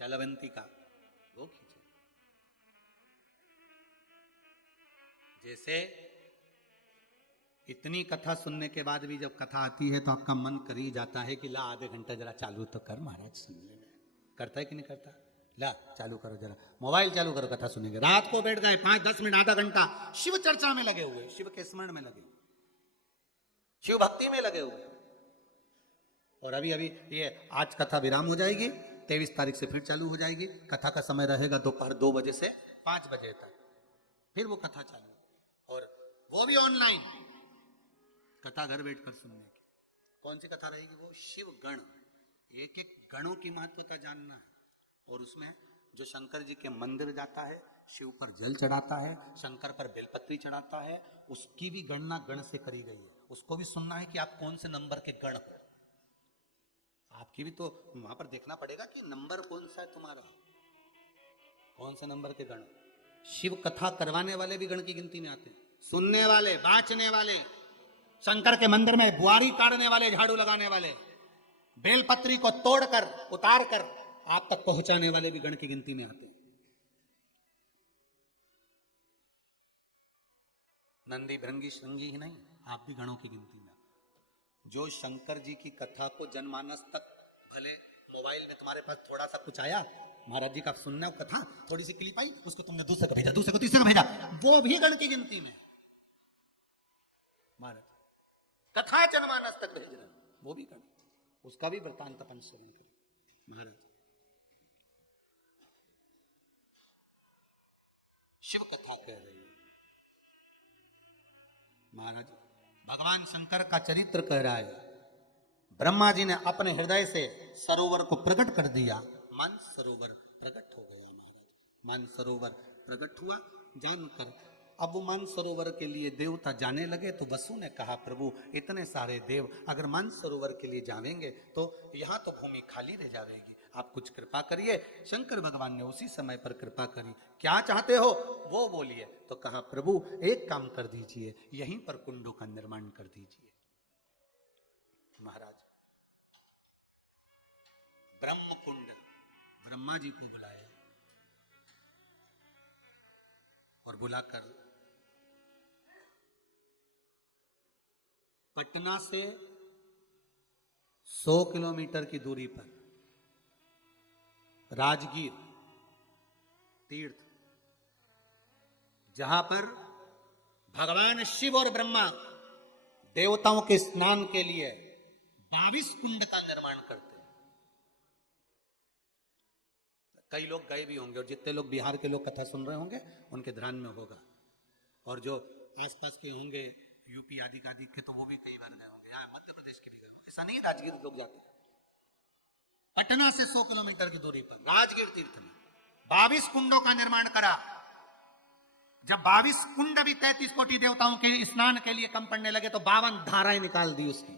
चल अवंतिका, वो खींचे। जैसे इतनी कथा सुनने के बाद भी जब कथा आती है तो आपका मन कर ही जाता है कि ला आधे घंटा जरा चालू तो कर महाराज, सुनने में करता है कि नहीं करता? ला चालू करो, जरा मोबाइल चालू करो, कथा सुनेंगे। रात को बैठ गए 5-10 मिनट, आधा घंटा शिव चर्चा में लगे हुए, शिव के स्मरण में लगे हुए, शिव भक्ति में लगे हुए। और अभी अभी ये आज कथा विराम हो जाएगी, 23 तारीख से फिर चालू हो जाएगी। कथा का समय रहेगा दोपहर 2 बजे से 5 बजे तक, फिर वो कथा चालू, और वो भी ऑनलाइन कथा, घर बैठकर सुनने की। कौन सी कथा रहेगी? वो शिव गण, एक एक गणों की महत्वता जानना है। और उसमें जो शंकर जी के मंदिर जाता है, शिव पर जल चढ़ाता है, शंकर पर बेलपत्री चढ़ाता है, उसकी भी गणना गण से करी गई है। उसको भी सुनना है कि आप कौन से नंबर के गण हो। आपकी भी तो वहां पर देखना पड़ेगा कि नंबर कौन सा है तुम्हारा, कौन से नंबर के गण। शिव कथा करवाने वाले भी गण की गिनती में आते हैं, सुनने वाले, बाँचने वाले, शंकर के मंदिर में बुआरी काटने वाले, झाड़ू लगाने वाले, बेलपत्री को तोड़कर उतार कर आप तक पहुंचाने वाले भी गण की गिनती में आते हैं। नंदी भृंगी श्रृंगी ही नहीं, आप भी गणों की गिनती में। जो शंकर जी की कथा को जनमानस तक, भले मोबाइल में तुम्हारे पास थोड़ा सा कुछ आया, महाराज जी का सुनना कथा, थोड़ी सी क्लिप आई, उसको तुमने दूसरे को भेजा, दूसरे को तीसरे को भेजा, वो भी गण की गिनती में। महाराज कथा जनमानस तक भेज रहे, वो भी गण, उसका भी वृतांत अपन श्रवण करें। महाराज शिव कथा कह रही है, महाराज भगवान शंकर का चरित्र कह रहा है। ब्रह्मा जी ने अपने हृदय से सरोवर को प्रकट कर दिया, मान सरोवर प्रकट हो गया। महाराज मान सरोवर प्रकट हुआ जानकर, अब वो मान सरोवर के लिए देवता जाने लगे। तो वसु ने कहा, प्रभु इतने सारे देव अगर मान सरोवर के लिए जाएंगे तो यहाँ तो भूमि खाली रह जाएगी, आप कुछ कृपा करिए। शंकर भगवान ने उसी समय पर कृपा करी। क्या चाहते हो वो बोलिए। तो कहा, प्रभु एक काम कर दीजिए, यहीं पर कुंडों का निर्माण कर दीजिए। महाराज ब्रह्म कुंड, ब्रह्मा जी को बुलाया और बुलाकर पटना से 100 किलोमीटर की दूरी पर राजगीर तीर्थ, जहां पर भगवान शिव और ब्रह्मा देवताओं के स्नान के लिए 22 कुंड का निर्माण करते हैं। कई लोग गए भी होंगे, और जितने लोग बिहार के लोग कथा सुन रहे होंगे उनके ध्यान में होगा, और जो आसपास के होंगे यूपी आदि के तो वो भी कई बार गए होंगे, यहाँ मध्य प्रदेश के भी गए होंगे। ऐसा नहीं राजगीर लोग जाते हैं। पटना से 100 किलोमीटर की दूरी पर राजगीर तीर्थ में 22 कुंडों का निर्माण करा। जब 22 कुंड भी 33 कोटि देवताओं के स्नान के लिए कम पड़ने लगे तो 52 धाराएं निकाल दी उसकी,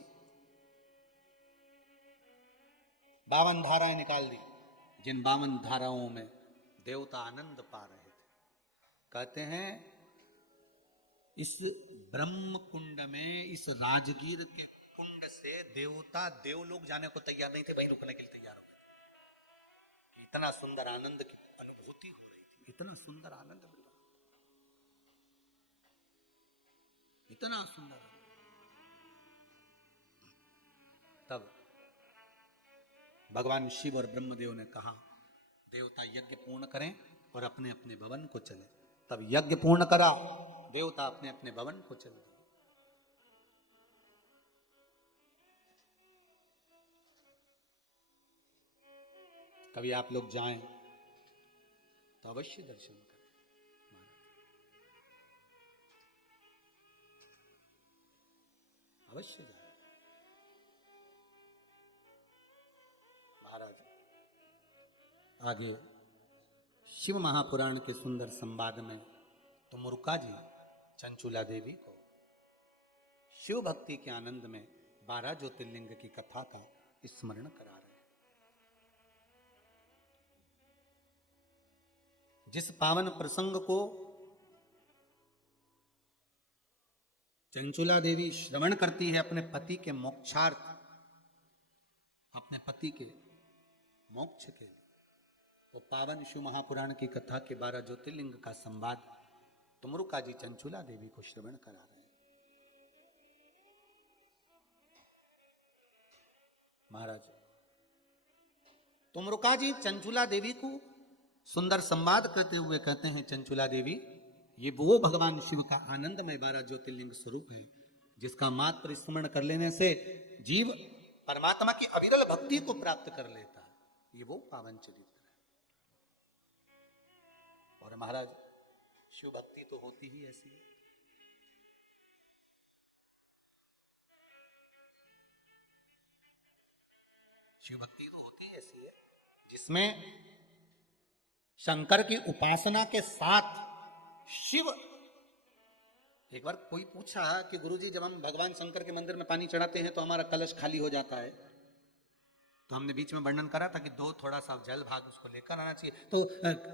52 धाराएं निकाल दी, जिन 52 धाराओं में देवता आनंद पा रहे थे। कहते हैं इस ब्रह्म कुंड में, इस राजगीर के कुंड से देवता देवलोक जाने को तैयार नहीं थे, वहीं रुकने के लिए तैयार हो गए। इतना सुंदर आनंद की अनुभूति हो रही थी, इतना सुंदर आनंद मिल रहा, इतना सुंदर। तब भगवान शिव और ब्रह्मदेव ने कहा, देवता यज्ञ पूर्ण करें और अपने अपने भवन को चले। तब यज्ञ पूर्ण करा, देवता अपने अपने भवन को चले। कभी आप लोग जाएं तो अवश्य दर्शन करें। अवश्य जाएं। महाराज आगे शिव महापुराण के सुंदर संवाद में तुमुरुका जी चंचुला देवी को शिव भक्ति के आनंद में 12 ज्योतिर्लिंग की कथा का स्मरण करा रहे हैं। जिस पावन प्रसंग को चंचुला देवी श्रवण करती है अपने पति के मोक्षार्थ, अपने पति के मोक्ष के लिए, वो पावन शिव महापुराण की कथा के 12 ज्योतिर्लिंग का संवाद तुमुरुका जी चंचुला देवी को श्रवण करा रहे हैं। महाराज तुमुरुका जी चंचुला देवी को सुंदर संवाद करते हुए कहते हैं, चंचुला देवी, ये वो भगवान शिव का आनंदमय 12 ज्योतिर्लिंग स्वरूप है जिसका मात्र स्मरण कर लेने से जीव परमात्मा की अविरल भक्ति को प्राप्त कर लेता है। ये वो पावन चरित्र है। और महाराज शिव भक्ति तो होती ही ऐसी है। शिव भक्ति तो होती ही ऐसी है जिसमें शंकर की उपासना के साथ शिव। एक बार कोई पूछा कि गुरुजी, जब हम भगवान शंकर के मंदिर में पानी चढ़ाते हैं तो हमारा कलश खाली हो जाता है, तो हमने बीच में वर्णन करा था कि दो थोड़ा सा जल भाग उसको लेकर आना चाहिए तो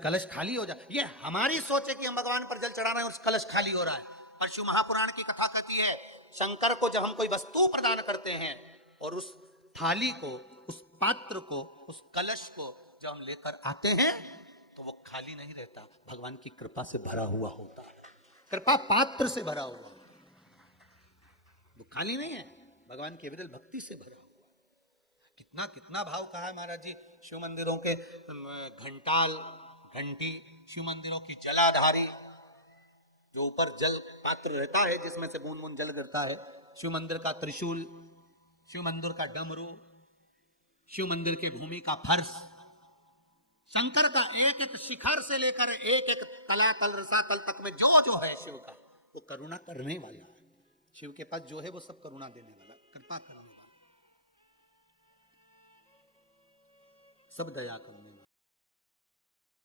कलश खाली हो जाए। ये हमारी सोच है कि हम भगवान पर जल चढ़ा रहे हैं और कलश खाली हो रहा है, पर शिव महापुराण की कथा कहती है शंकर को जब हम कोई वस्तु प्रदान करते हैं और उस थाली को, उस पात्र को, उस कलश को जब हम लेकर आते हैं तो वो खाली नहीं रहता, भगवान की कृपा से भरा हुआ होता है। कृपा पात्र से भरा हुआ है, वो खाली नहीं है, भगवान की अविरल भक्ति से भरा हुआ। कितना कितना भाव कहा है महाराज जी। शिव मंदिरों के घंटाल, घंटी, शिव मंदिरों की जलाधारी, जो ऊपर जल पात्र रहता है जिसमें से बूंद बूंद जल गिरता है, शिव मंदिर का त्रिशूल, शिव मंदिर का डमरू, शिव मंदिर के भूमि का फर्श, शंकर का एक एक शिखर से लेकर एक एक तलातल रसातल तक में जो जो है शिव का, वो करुणा करने वाला है। शिव के पास जो है वो सब करुणा देने वाला, कृपा करने वाला, सब दया करने